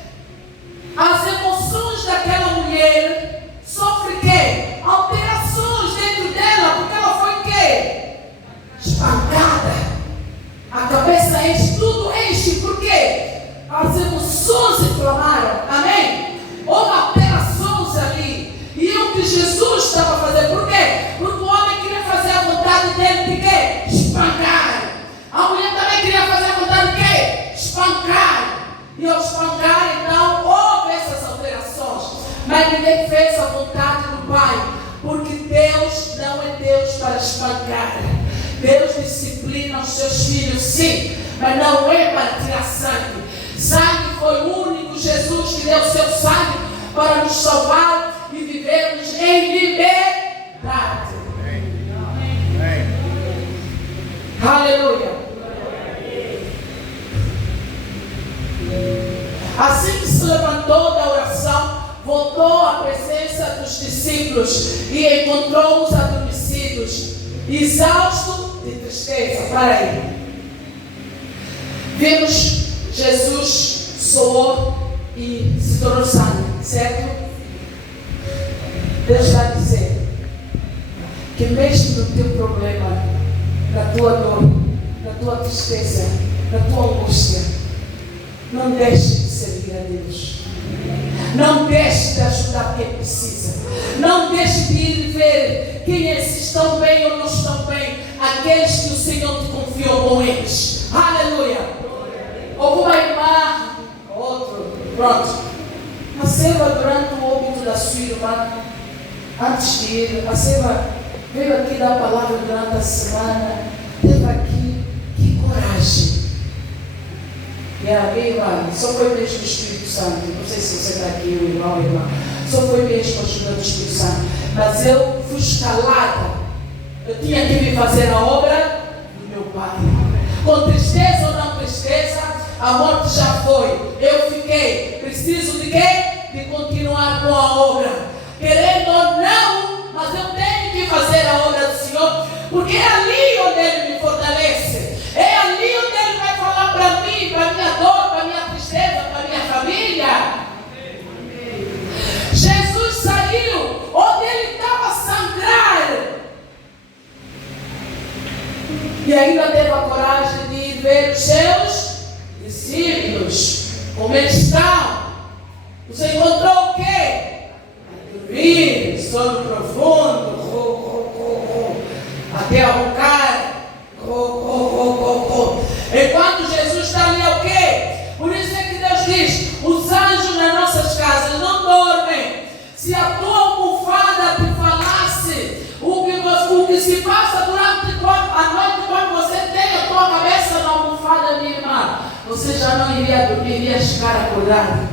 as emoções daquela mulher sofrem o quê? Alterações dentro dela, porque ela foi o quê? Espancada. A cabeça enche, tudo enche, por quê? As emoções inflamaram, amém? Houve alterações ali. E o que Jesus estava fazendo, por quê? Porque o homem queria fazer a vontade dele de quê? Espancar. A mulher também queria fazer a vontade de quê? Espancar. E ao espancar, então, houve essas alterações. Mas ninguém fez a vontade do Pai, porque Deus não é Deus para espancar. Deus disciplina os seus filhos, sim, mas não é para tirar sangue. Sangue foi o único Jesus que deu seu sangue para nos salvar e vivermos em liberdade. Aleluia. Assim que se levantou da oração, voltou à presença dos discípulos e encontrou-os adormecidos, exaustos de tristeza. Para aí. Vimos Jesus soou e se tornou sangue, certo? Deus está dizendo que mesmo no teu problema, na tua dor, na tua tristeza, na tua angústia, não deixe de servir a Deus. Não deixe de ajudar quem precisa. Não deixe de ir ver quem estão bem ou não estão bem. Aqueles que o Senhor te confiou com eles. Aleluia. Houve uma irmã, pronto, nasceu durante o óbito da sua irmã. antes de ir, a Seva veio aqui dar a palavra durante a semana, teve aqui, que coragem. E a minha irmã, só foi mesmo o Espírito Santo, não sei se você está aqui, o irmão, irmã, só foi mesmo a ajuda do Espírito Santo, mas eu fui escalada, eu tinha que me fazer a obra do meu Pai, com tristeza ou não tristeza, a morte já foi, eu fiquei, preciso de quê? De continuar com a obra, querendo ou não, mas eu tenho que fazer a obra do Senhor, porque é ali onde Ele me fortalece, é ali onde Ele vai falar para mim, para minha dor, para minha tristeza, para minha família. Jesus saiu onde Ele estava a sangrar e ainda teve a coragem de ir ver os seus discípulos, como eles estão. Você encontrou o quê? Dormir, sono profundo, até arrancar. Enquanto Jesus está ali, é o quê? Por isso é que Deus diz: os anjos nas nossas casas não dormem. Se a tua almofada te falasse o que se passa durante a noite, quando você tem a tua cabeça na almofada, minha irmã, você já não iria dormir, iria ficar acordado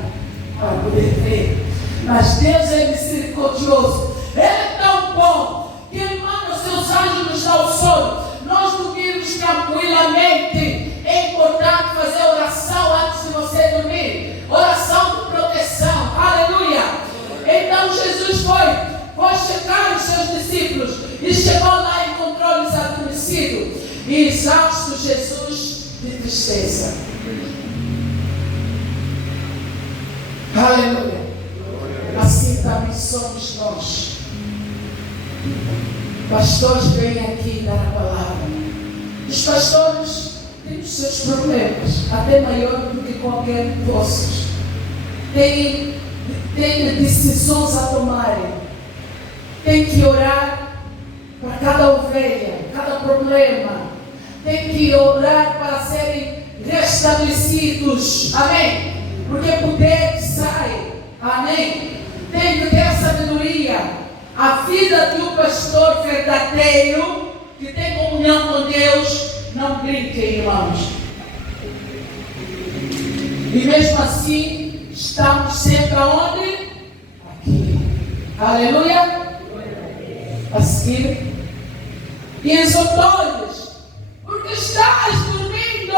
para poder ver. Mas Deus é misericordioso, Ele é tão bom que Ele manda os seus anjos nos dar o sono. Nós dormirmos tranquilamente. É importante fazer oração antes de você dormir, oração de proteção, aleluia. Então Jesus foi checar os seus discípulos e chegou lá e encontrou-lhes adormecidos, e exausto Jesus de tristeza. Aleluia. Assim também somos nós. Pastores vêm aqui dar a palavra. Os pastores têm os seus problemas, até maior do que qualquer de vocês. Tem decisões a tomarem. Tem que orar para cada ovelha, cada problema. Tem que orar para serem restabelecidos. Amém? Porque poder sai. Amém? Tem que ter sabedoria. A vida de um pastor verdadeiro, que tem comunhão com Deus, não brinque, irmãos. E mesmo assim, estamos sempre aonde? Aqui. Aleluia. A seguir. E exortou-lhes: porque estás dormindo?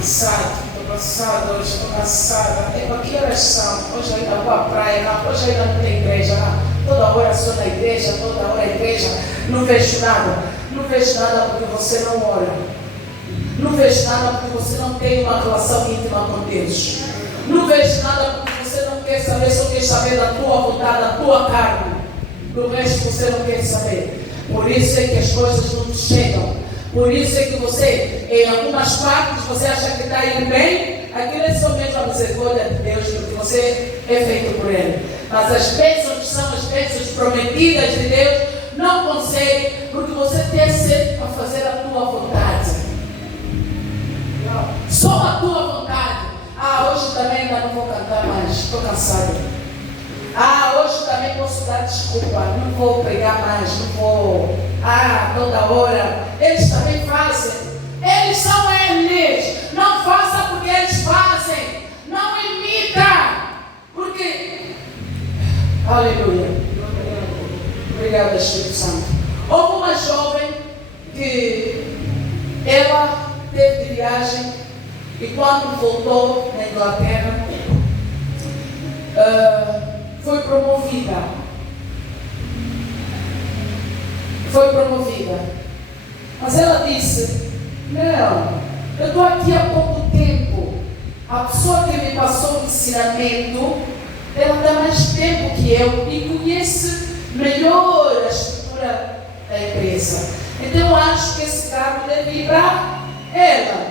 Estou cansado hoje, estou cansada. Até que horas são? Hoje ainda vou à praia, hoje ainda não tem igreja. Toda hora sou na igreja, toda hora igreja. Não vejo nada. Não vejo nada porque você não ora. Não vejo nada porque você não tem uma relação íntima com Deus. Não vejo nada porque você não quer saber, só quer saber da tua vontade, da tua carne. Do resto você não quer saber. Por isso é que as coisas não te chegam. Por isso é que você, em algumas partes, você acha que está indo bem. Aquilo é só mesmo a misericórdia de Deus, porque você é feito por Ele. Mas as bênçãos que são as bênçãos prometidas de Deus, não consegue, porque você tem sempre para fazer a tua vontade. Só a tua vontade. Hoje também ainda não vou cantar mais, estou cansado. Hoje também posso dar desculpa, não vou pregar mais, não vou. Toda hora. Eles também fazem. Eles são eles. Não faça porque eles fazem. Não imita. Porque. Aleluia. Obrigada, Espírito Santo. Houve uma jovem que ela teve de viagem e quando voltou na Inglaterra, foi promovida. Mas ela disse: não, eu estou aqui há pouco tempo. A pessoa que me passou o ensinamento, ela dá mais tempo que eu e conhece melhor a estrutura da empresa. Então eu acho que esse cargo deve ir para ela.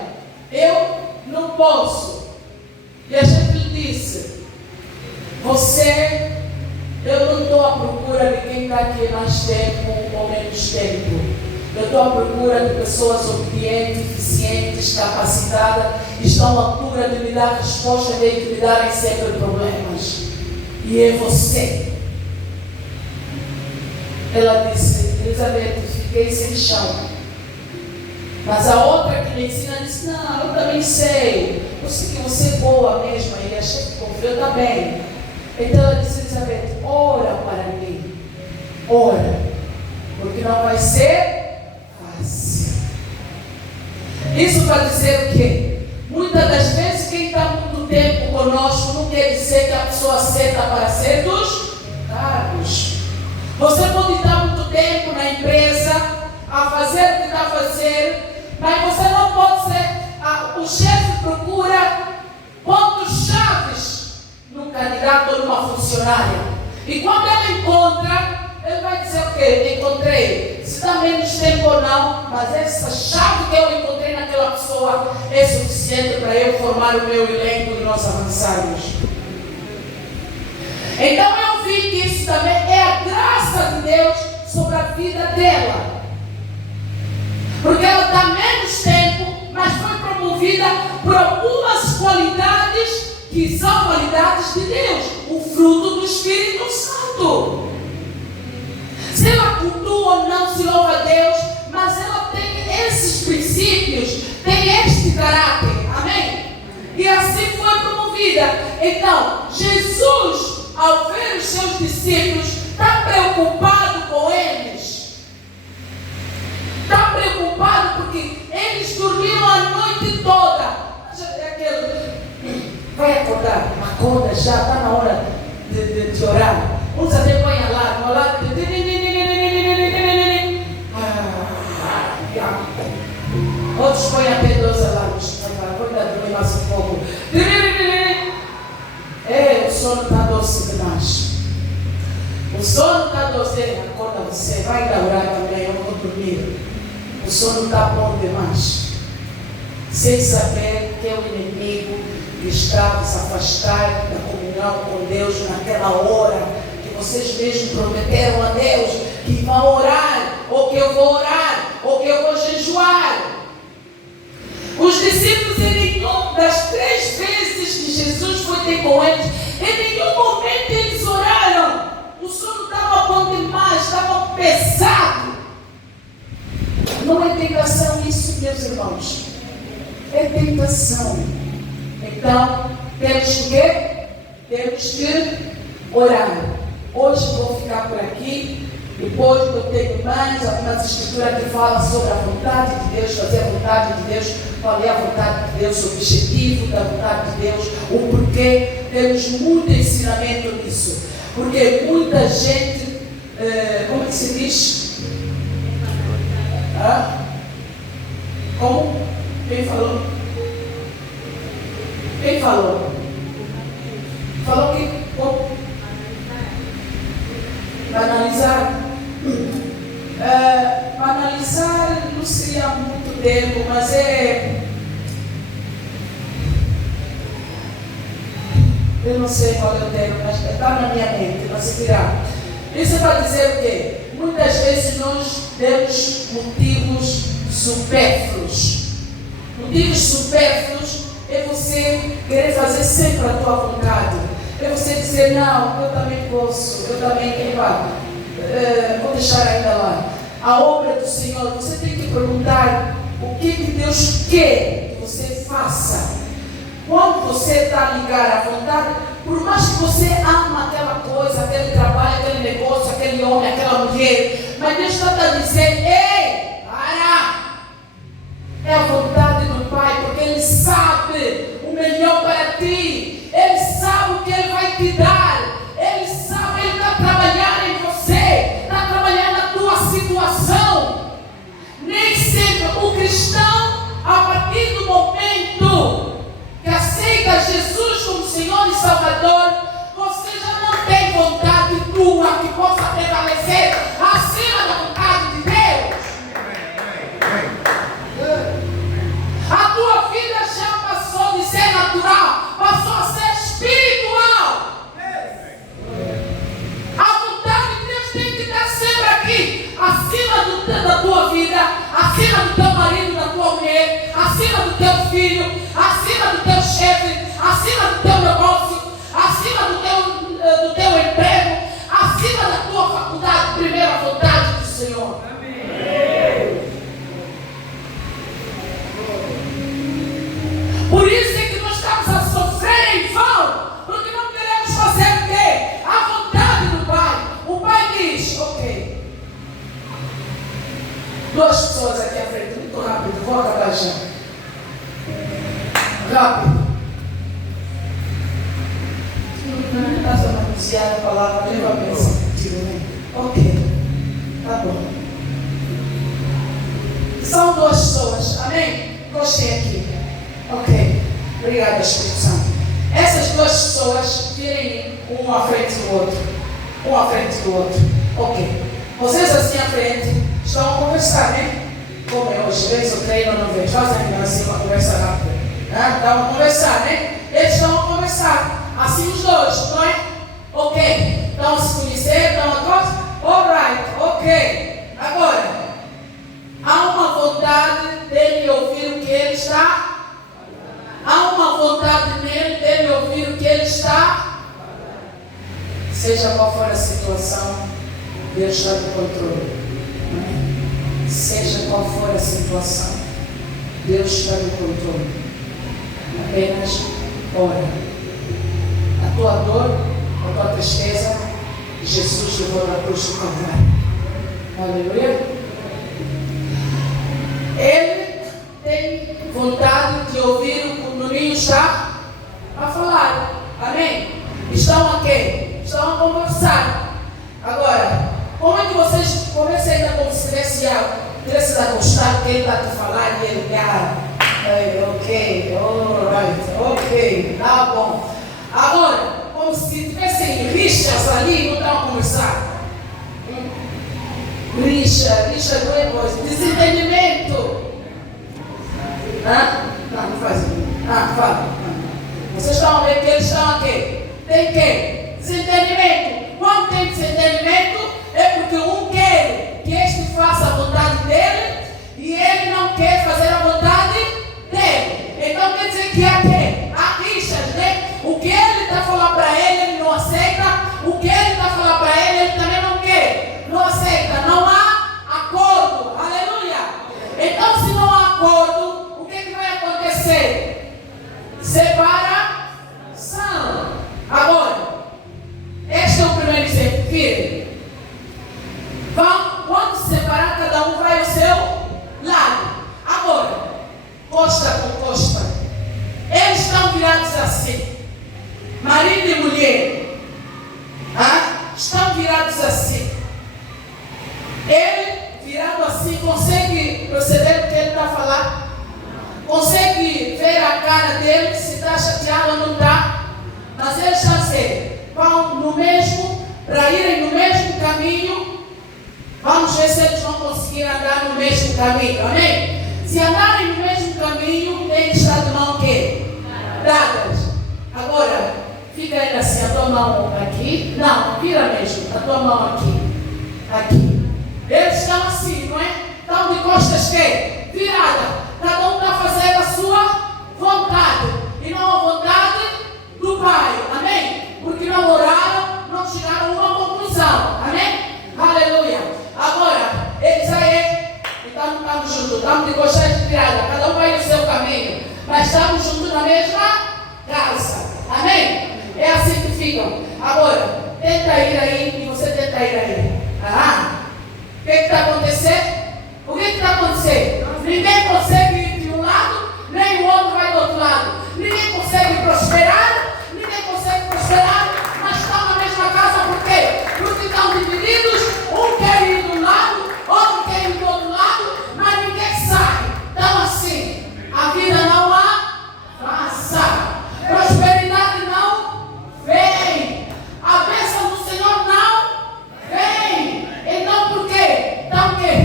Eu não posso. E a gente lhe disse: eu não estou à procura de quem está aqui mais tempo ou menos tempo. Eu estou à procura de pessoas obedientes, eficientes, capacitadas, estão à altura de me dar resposta, de me darem sempre problemas. E é você. Ela disse: Elizabeth, fiquei sem chão. Mas a outra que lhe ensina disse: não, eu também sei. Eu sei que você é boa mesmo. E a chefe confiou também. Então ela disse: Elizabeth, ora para mim. Ora. Porque não vai ser fácil. Isso para dizer o quê? Muitas das vezes quem está muito tempo conosco não quer dizer que a pessoa certa para ser dos cargos. Você pode estar muito tempo na empresa a fazer o que está a fazer, mas você não pode ser. O chefe procura pontos chaves num candidato ou numa funcionária. E quando ele encontra, ele vai dizer o quê? Encontrei. Se dá menos tempo ou não, mas essa chave que eu encontrei naquela pessoa é suficiente para eu formar o meu elenco e nós avançarmos. Então eu vi que isso também é a graça de Deus sobre a vida dela. Porque ela dá menos tempo, mas foi promovida por algumas qualidades que são qualidades de Deus, o fruto do Espírito Santo. Se ela cultua ou não, se louva a Deus, mas ela tem esses princípios, tem este caráter, amém? E assim foi promovida. Então, Jesus, ao ver os seus discípulos, está preocupado com eles. Está preocupado porque eles dormiram a noite toda. Vai acordar, acorda já, está na hora de orar. Uns até põem alarme, outros põem até 2 alarmes. Acorda, dormir mais um pouco. O sono está doce demais. O sono está doce, acorda você, vai orar também, eu vou dormir. O sono está bom demais. Sem saber que é o inimigo que está a se afastar da comunhão com Deus naquela hora que vocês mesmos prometeram a Deus que vão orar, ou que eu vou orar, ou que eu vou jejuar. Os discípulos, em nenhuma das 3 vezes que Jesus foi ter com eles, em nenhum momento eles oraram. O sono estava bom demais, estava pesado. Não é tentação isso, meus irmãos. É tentação. Então, temos que orar. Hoje vou ficar por aqui. Depois eu tenho mais algumas escrituras que falam sobre a vontade de Deus, fazer a vontade de Deus, qual é a vontade de Deus, o objetivo da vontade de Deus, o porquê. Temos muito ensinamento nisso. Porque muita gente, como que se diz? Como? Quem falou? Quem falou? Falou que como? Banalizar. Banalizar não seria muito tempo, mas eu não sei qual é o termo, mas está na minha mente, mas se virar. Isso é para dizer o quê? Muitas vezes nós temos motivos supérfluos. Motivos supérfluos é você querer fazer sempre a tua vontade. É você dizer, não, eu também posso, eu também vou deixar ainda lá. A obra do Senhor, você tem que perguntar o que Deus quer que você faça. Quando você está a ligar à vontade, por mais que você ama aquela coisa, aquele trabalho, aquele negócio, aquele homem, aquela mulher, mas Deus está a dizer, ei, para! É a vontade do Pai, porque Ele sabe o melhor para ti. Ele sabe o que Ele vai te dar. Ele sabe, Ele está trabalhando em você, está trabalhando na tua situação. Nem sempre o cristão, a partir do momento que aceita Jesus como Senhor e Salvador, você já não tem vontade tua que possa prevalecer acima da vontade de Deus. A tua vida já passou de ser natural, passou a ser manusear a palavra, leva a bênção contigo, né? Ok, tá bom. São duas pessoas, amém? Gostei aqui. Ok, obrigada, Espírito Santo. Essas duas pessoas virem um à frente do outro. Um à frente do outro. Ok. Vocês assim à frente estão a conversar, né? Como é hoje, vez eu treino ou não vejo. Fazem assim uma conversa rápida. Estão a conversar, né? Eles estão a conversar. Assim os dois, não é? Ok. Estão a se conhecer, estão a coisa? Alright, ok. Agora, há uma vontade dele ouvir o que ele está. Há uma vontade nele dele ouvir o que ele está. Seja qual for a situação, Deus está no controle. Seja qual for a situação, Deus está no controle. Apenas ora. A tua dor, a tua tristeza, Jesus levou na cruz do Calvário. Aleluia. Ele tem vontade de ouvir o que o Nuninho está a falar. Amém? Estão aqui, estão a conversar. Agora, como é que vocês começam ainda como se tivesse a gostar que ele está a falar e ele ok, alright, ok, tá bom. Agora, como se tivessem rixas ali, não estão a conversar. Rixa não é coisa. Desentendimento. Não faz isso. Fala. Vocês estão a ver que eles estão aqui. Tem que? Desentendimento. Quando tem desentendimento, é porque um quer que este faça a vontade dele e ele não quer fazer a vontade dele. Então quer dizer que há rixas, né? O que ele está a falar para ele não aceita. O que ele está a falar para ele também não quer. Não aceita. Não há acordo. Aleluia. Então se não há acordo, o que vai acontecer? Separação. Agora, este é o primeiro exemplo. Filho, quando se separar, cada um vai ao seu lado. Agora, costa com costa, eles estão virados assim, marido e mulher, estão virados assim. Ele virado assim consegue proceder o que ele está a falar? Consegue ver a cara dele se está chateado ou não está? Mas eles estão assim, vão no mesmo, para irem no mesmo caminho. Vamos ver se eles vão conseguir andar no mesmo caminho, amém? Se andarem no mesmo caminho, tem que estar de mão o quê? Dadas. Agora, fica ainda assim, a tua mão aqui. Não, vira mesmo, a tua mão aqui. Aqui. Eles estão assim, não é? Estão de costas que? Virada. Cada um está fazendo a sua vontade. E não a vontade do Pai. Amém? Porque não oraram, não chegaram a uma conclusão. Amém? Aleluia. Agora, eles aí, estamos juntos, estamos de costas viradas. Cada um vai no seu caminho. Mas estamos juntos na mesma casa. Amém? É assim que ficam. Agora, tenta ir aí e você tenta ir aí. O que está acontecendo? O que está acontecendo? Ninguém consegue ir de um lado, nem o outro vai do outro lado. Ninguém consegue prosperar, mas estão na mesma casa. Por quê? Porque estão divididos, um quer ir de um lado, outro quer ir do outro lado, mas ninguém sai. Então assim, a vida não avança, prosperidade não vem, a bênção do Senhor não vem. Então por quê? Então o quê?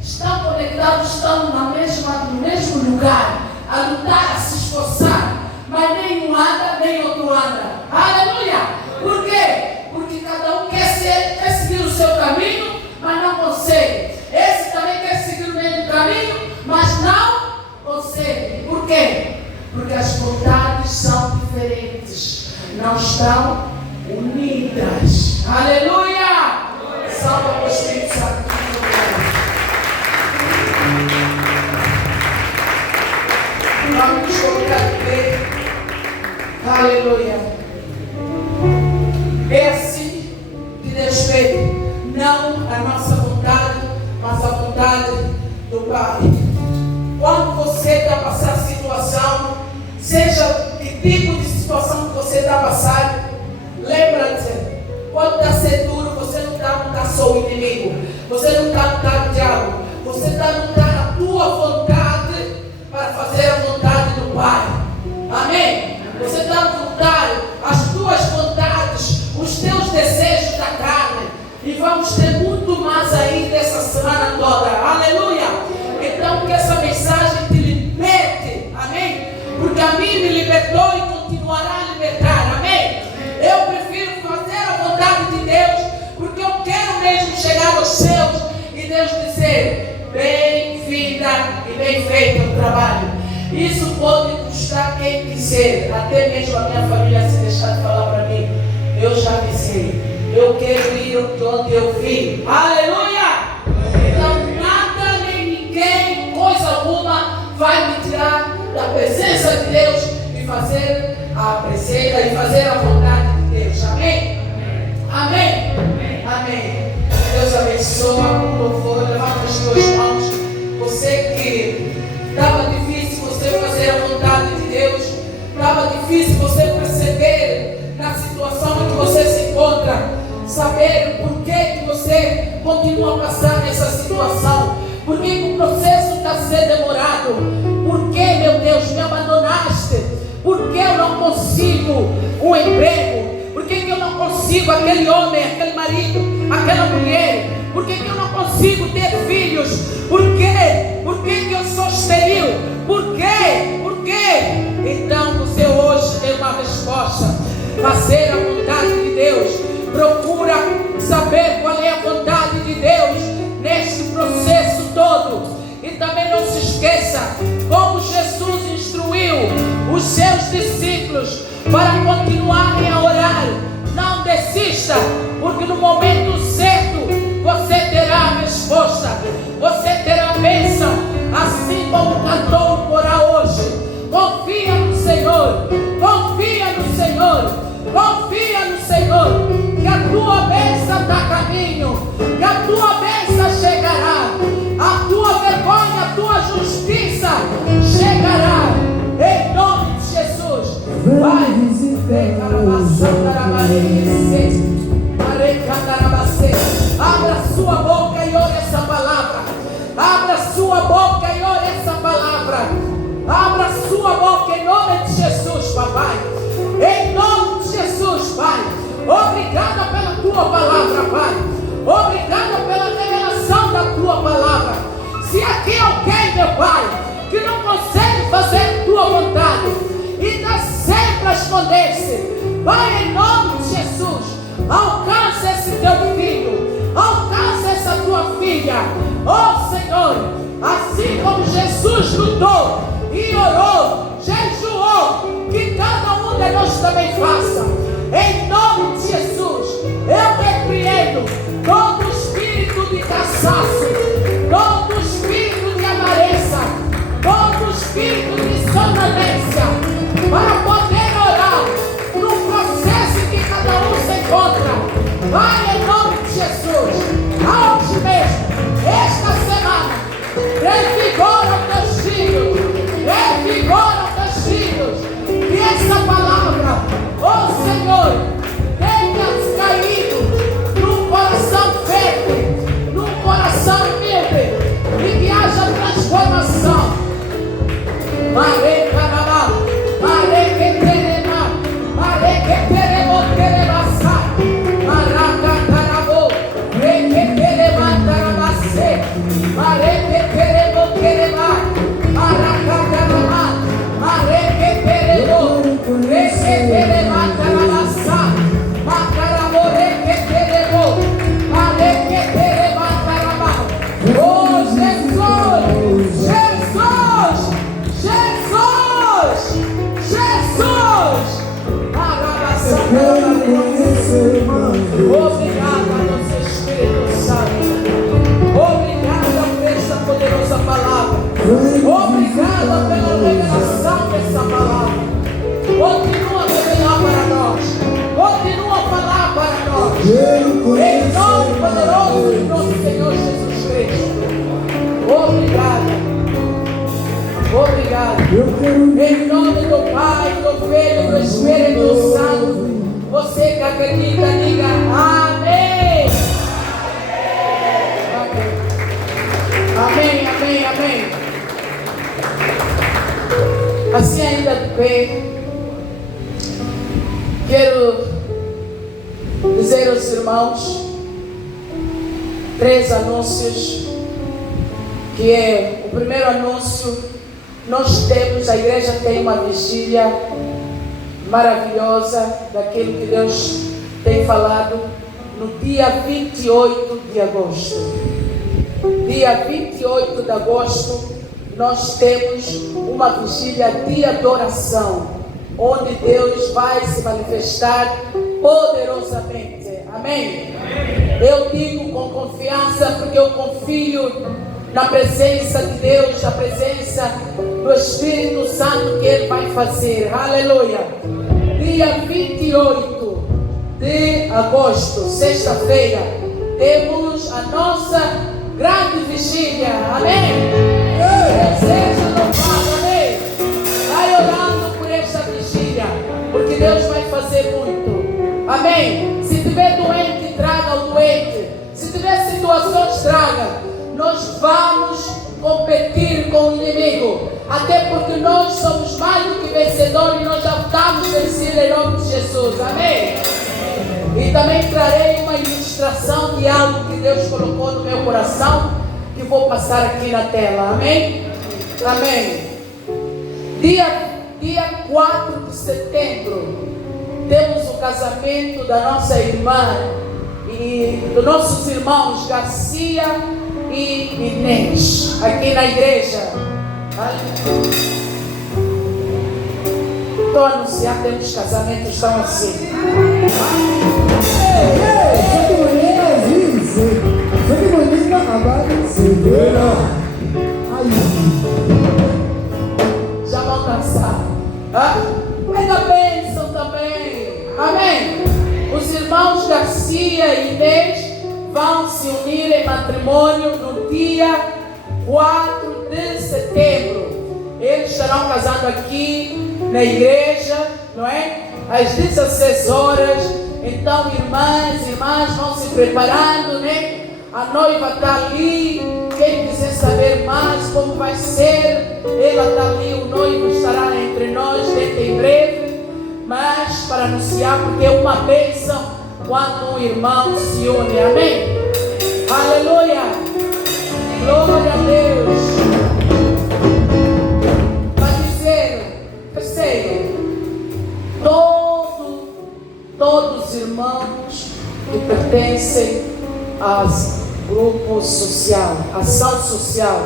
Estão conectados, estão no mesmo lugar, a lutar, a se esforçar, mas nem um anda, nem outro anda. Aleluia! Por quê? Porque cada um quer seguir o seu caminho, mas não consegue. Esse também quer seguir o mesmo caminho, mas não consegue. Por quê? Porque as vontades são diferentes, não estão unidas. Aleluia! Salva o Espírito Santo. Vamos colocar de pé. Aleluia. É assim que Deus fez. Não a nossa vontade, mas a vontade do Pai. Quando você está a passar situação, seja que tipo de situação que você está a passar, lembra-te Pode estar ser duro, você não está a lutar só o inimigo. Você não está a lutar o diabo. Você está a lutar a tua vontade para fazer a vontade do Pai. Amém? Você está a lutar as tuas vontades, os teus desejos da carne. E vamos ter muito mais ainda essa semana toda. Aleluia! Então que essa mensagem te liberte. Amém? Porque a mim me libertou e continuará a libertar. Amém? Eu prefiro fazer a vontade de Deus, porque eu quero mesmo chegar aos céus e Deus dizer: bem-vinda e bem feito o trabalho. Isso pode custar quem quiser, até mesmo a minha família, se deixar de falar para mim: eu já avisei, eu quero ir de onde eu vim. Aleluia! Então nada nem ninguém, coisa alguma, vai me tirar da presença de Deus e fazer a presença e fazer a vontade de Deus. Amém? Amém? Amém. Deus abençoe o louvor. Levanta as tuas mãos. Você que estava difícil você fazer a vontade de Deus, estava difícil você perceber na situação em que você se encontra, saber por que você continua a passar nessa situação, por que o processo está sendo demorado, por que, meu Deus, me abandonaste, por que eu não consigo um emprego, por que eu não consigo aquele homem, aquele marido, aquela mulher, por que eu não consigo ter filhos, por que eu sou estéril, por quê? Então você hoje tem uma resposta: fazer a vontade de Deus. Procura saber qual é a vontade de Deus neste processo todo. E também não se esqueça como Jesus instruiu os seus discípulos para continuarem a orar. Não desista, porque no momento certo você terá a resposta, você terá a bênção, assim como cantou o coral hoje. Confia no Senhor, confia no Senhor, confia no Senhor, que a tua bênção está a caminho, que a tua bênção chegará, a tua vergonha, a tua justiça chegará, em nome de Jesus. Vai, abra sua boca e ore essa palavra. Abra sua boca e ore essa palavra. Abra sua boca em nome de Jesus, papai. Em nome de Jesus, Pai. Obrigada pela tua palavra, Pai. Obrigada pela revelação da tua palavra. Se aqui alguém, meu Pai, que não consegue fazer a tua vontade e está sempre a esconder-se, Pai, em nome de Jesus, alcança esse teu filho, alcança essa tua filha. Oh Senhor, assim como Jesus lutou e orou, jejuou, que cada um de nós também faça. Em nome de Jesus, eu repreendo todo espírito de cansaço, todo espírito de amareza, todo espírito de sonolência, para poder orar no processo em que cada um se encontra. Vai em nome de Jesus, hoje mesmo, esta semana, revigora os teus filhos, revigora os teus filhos, e essa palavra, oh Senhor, tenha caído num coração firme, num coração humilde, e que haja transformação. Mare carabá, mare que terema, mare que teremo terebassa, maraca carabô, re que terema tarabase, mare que teremo terema, maraca carabá, mare que teremo, re que terema tarabassa, macarabô, re que teremo, mare que terema tarabá. Oh Jesus, Jesus, Jesus, Jesus. Obrigada, nosso Espírito Santo. Obrigada por essa poderosa palavra. Obrigada pela revelação dessa palavra. Continua a revelar para nós. Continua a falar para nós. Em nome poderoso de nosso Senhor Jesus Cristo. Obrigada. Obrigado. Em nome do Pai, do Filho e do Espírito Santo. Você que acredita, diga amém. pé. Quero dizer aos irmãos 3 anúncios, que é o primeiro anúncio. Nós temos, a igreja tem uma vigília maravilhosa daquilo que Deus tem falado no dia 28 de agosto. Dia 28 de agosto nós temos uma vigília de adoração, onde Deus vai se manifestar poderosamente. Amém? Eu digo com confiança porque eu confio na presença de Deus, na presença do Espírito Santo que Ele vai fazer. Aleluia! Dia 28 de agosto, sexta-feira, temos a nossa grande vigília. Amém? Seja louvado, amém? Vai orando por esta vigília, porque Deus vai fazer muito. Amém? Se tiver doente, traga o doente. Se tiver situações, traga. Nós vamos competir com o inimigo, até porque nós somos mais do que vencedores e nós já estamos vencidos em nome de Jesus. Amém? E também trarei uma ilustração de algo que Deus colocou no meu coração, que vou passar aqui na tela. Amém? Amém. Dia 4 de setembro temos o casamento da nossa irmã e dos nossos irmãos Garcia e Inês, aqui na igreja. Estou anunciando, temos casamentos, estão assim. Já vão dançar. Pega a bênção também. Amém? Os irmãos Garcia e Inês vão se unir em matrimônio no dia 4 de setembro. Eles estarão casando aqui na igreja, não é? Às 16 horas. Então, irmãs vão se preparando, né? A noiva está ali. Quem quiser saber mais como vai ser, ela está ali, o noivo estará entre nós dentro em breve. Mas para anunciar, porque é uma bênção quando um irmão se une. Amém? Aleluia! Glória a Deus! Para dizer, terceiro, todos os irmãos que pertencem aos grupos social, ação social,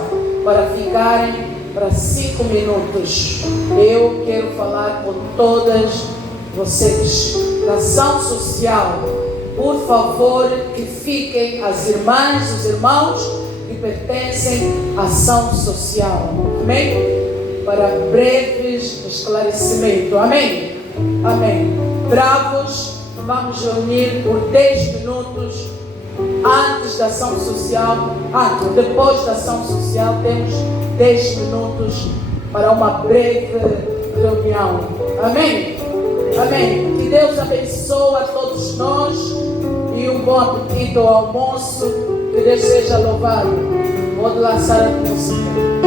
para ficarem para 5 minutos. Eu quero falar com todas vocês da ação social. Por favor, que fiquem as irmãs, os irmãos que pertencem à ação social. Amém? Para breves esclarecimentos. Amém? Amém. Bravos, vamos reunir por 10 minutos antes da ação social. Depois da ação social, temos 10 minutos para uma breve reunião. Amém? Amém. Que Deus abençoe a todos nós e um bom apetite ao almoço. Que Deus seja louvado. Pode lançar a música.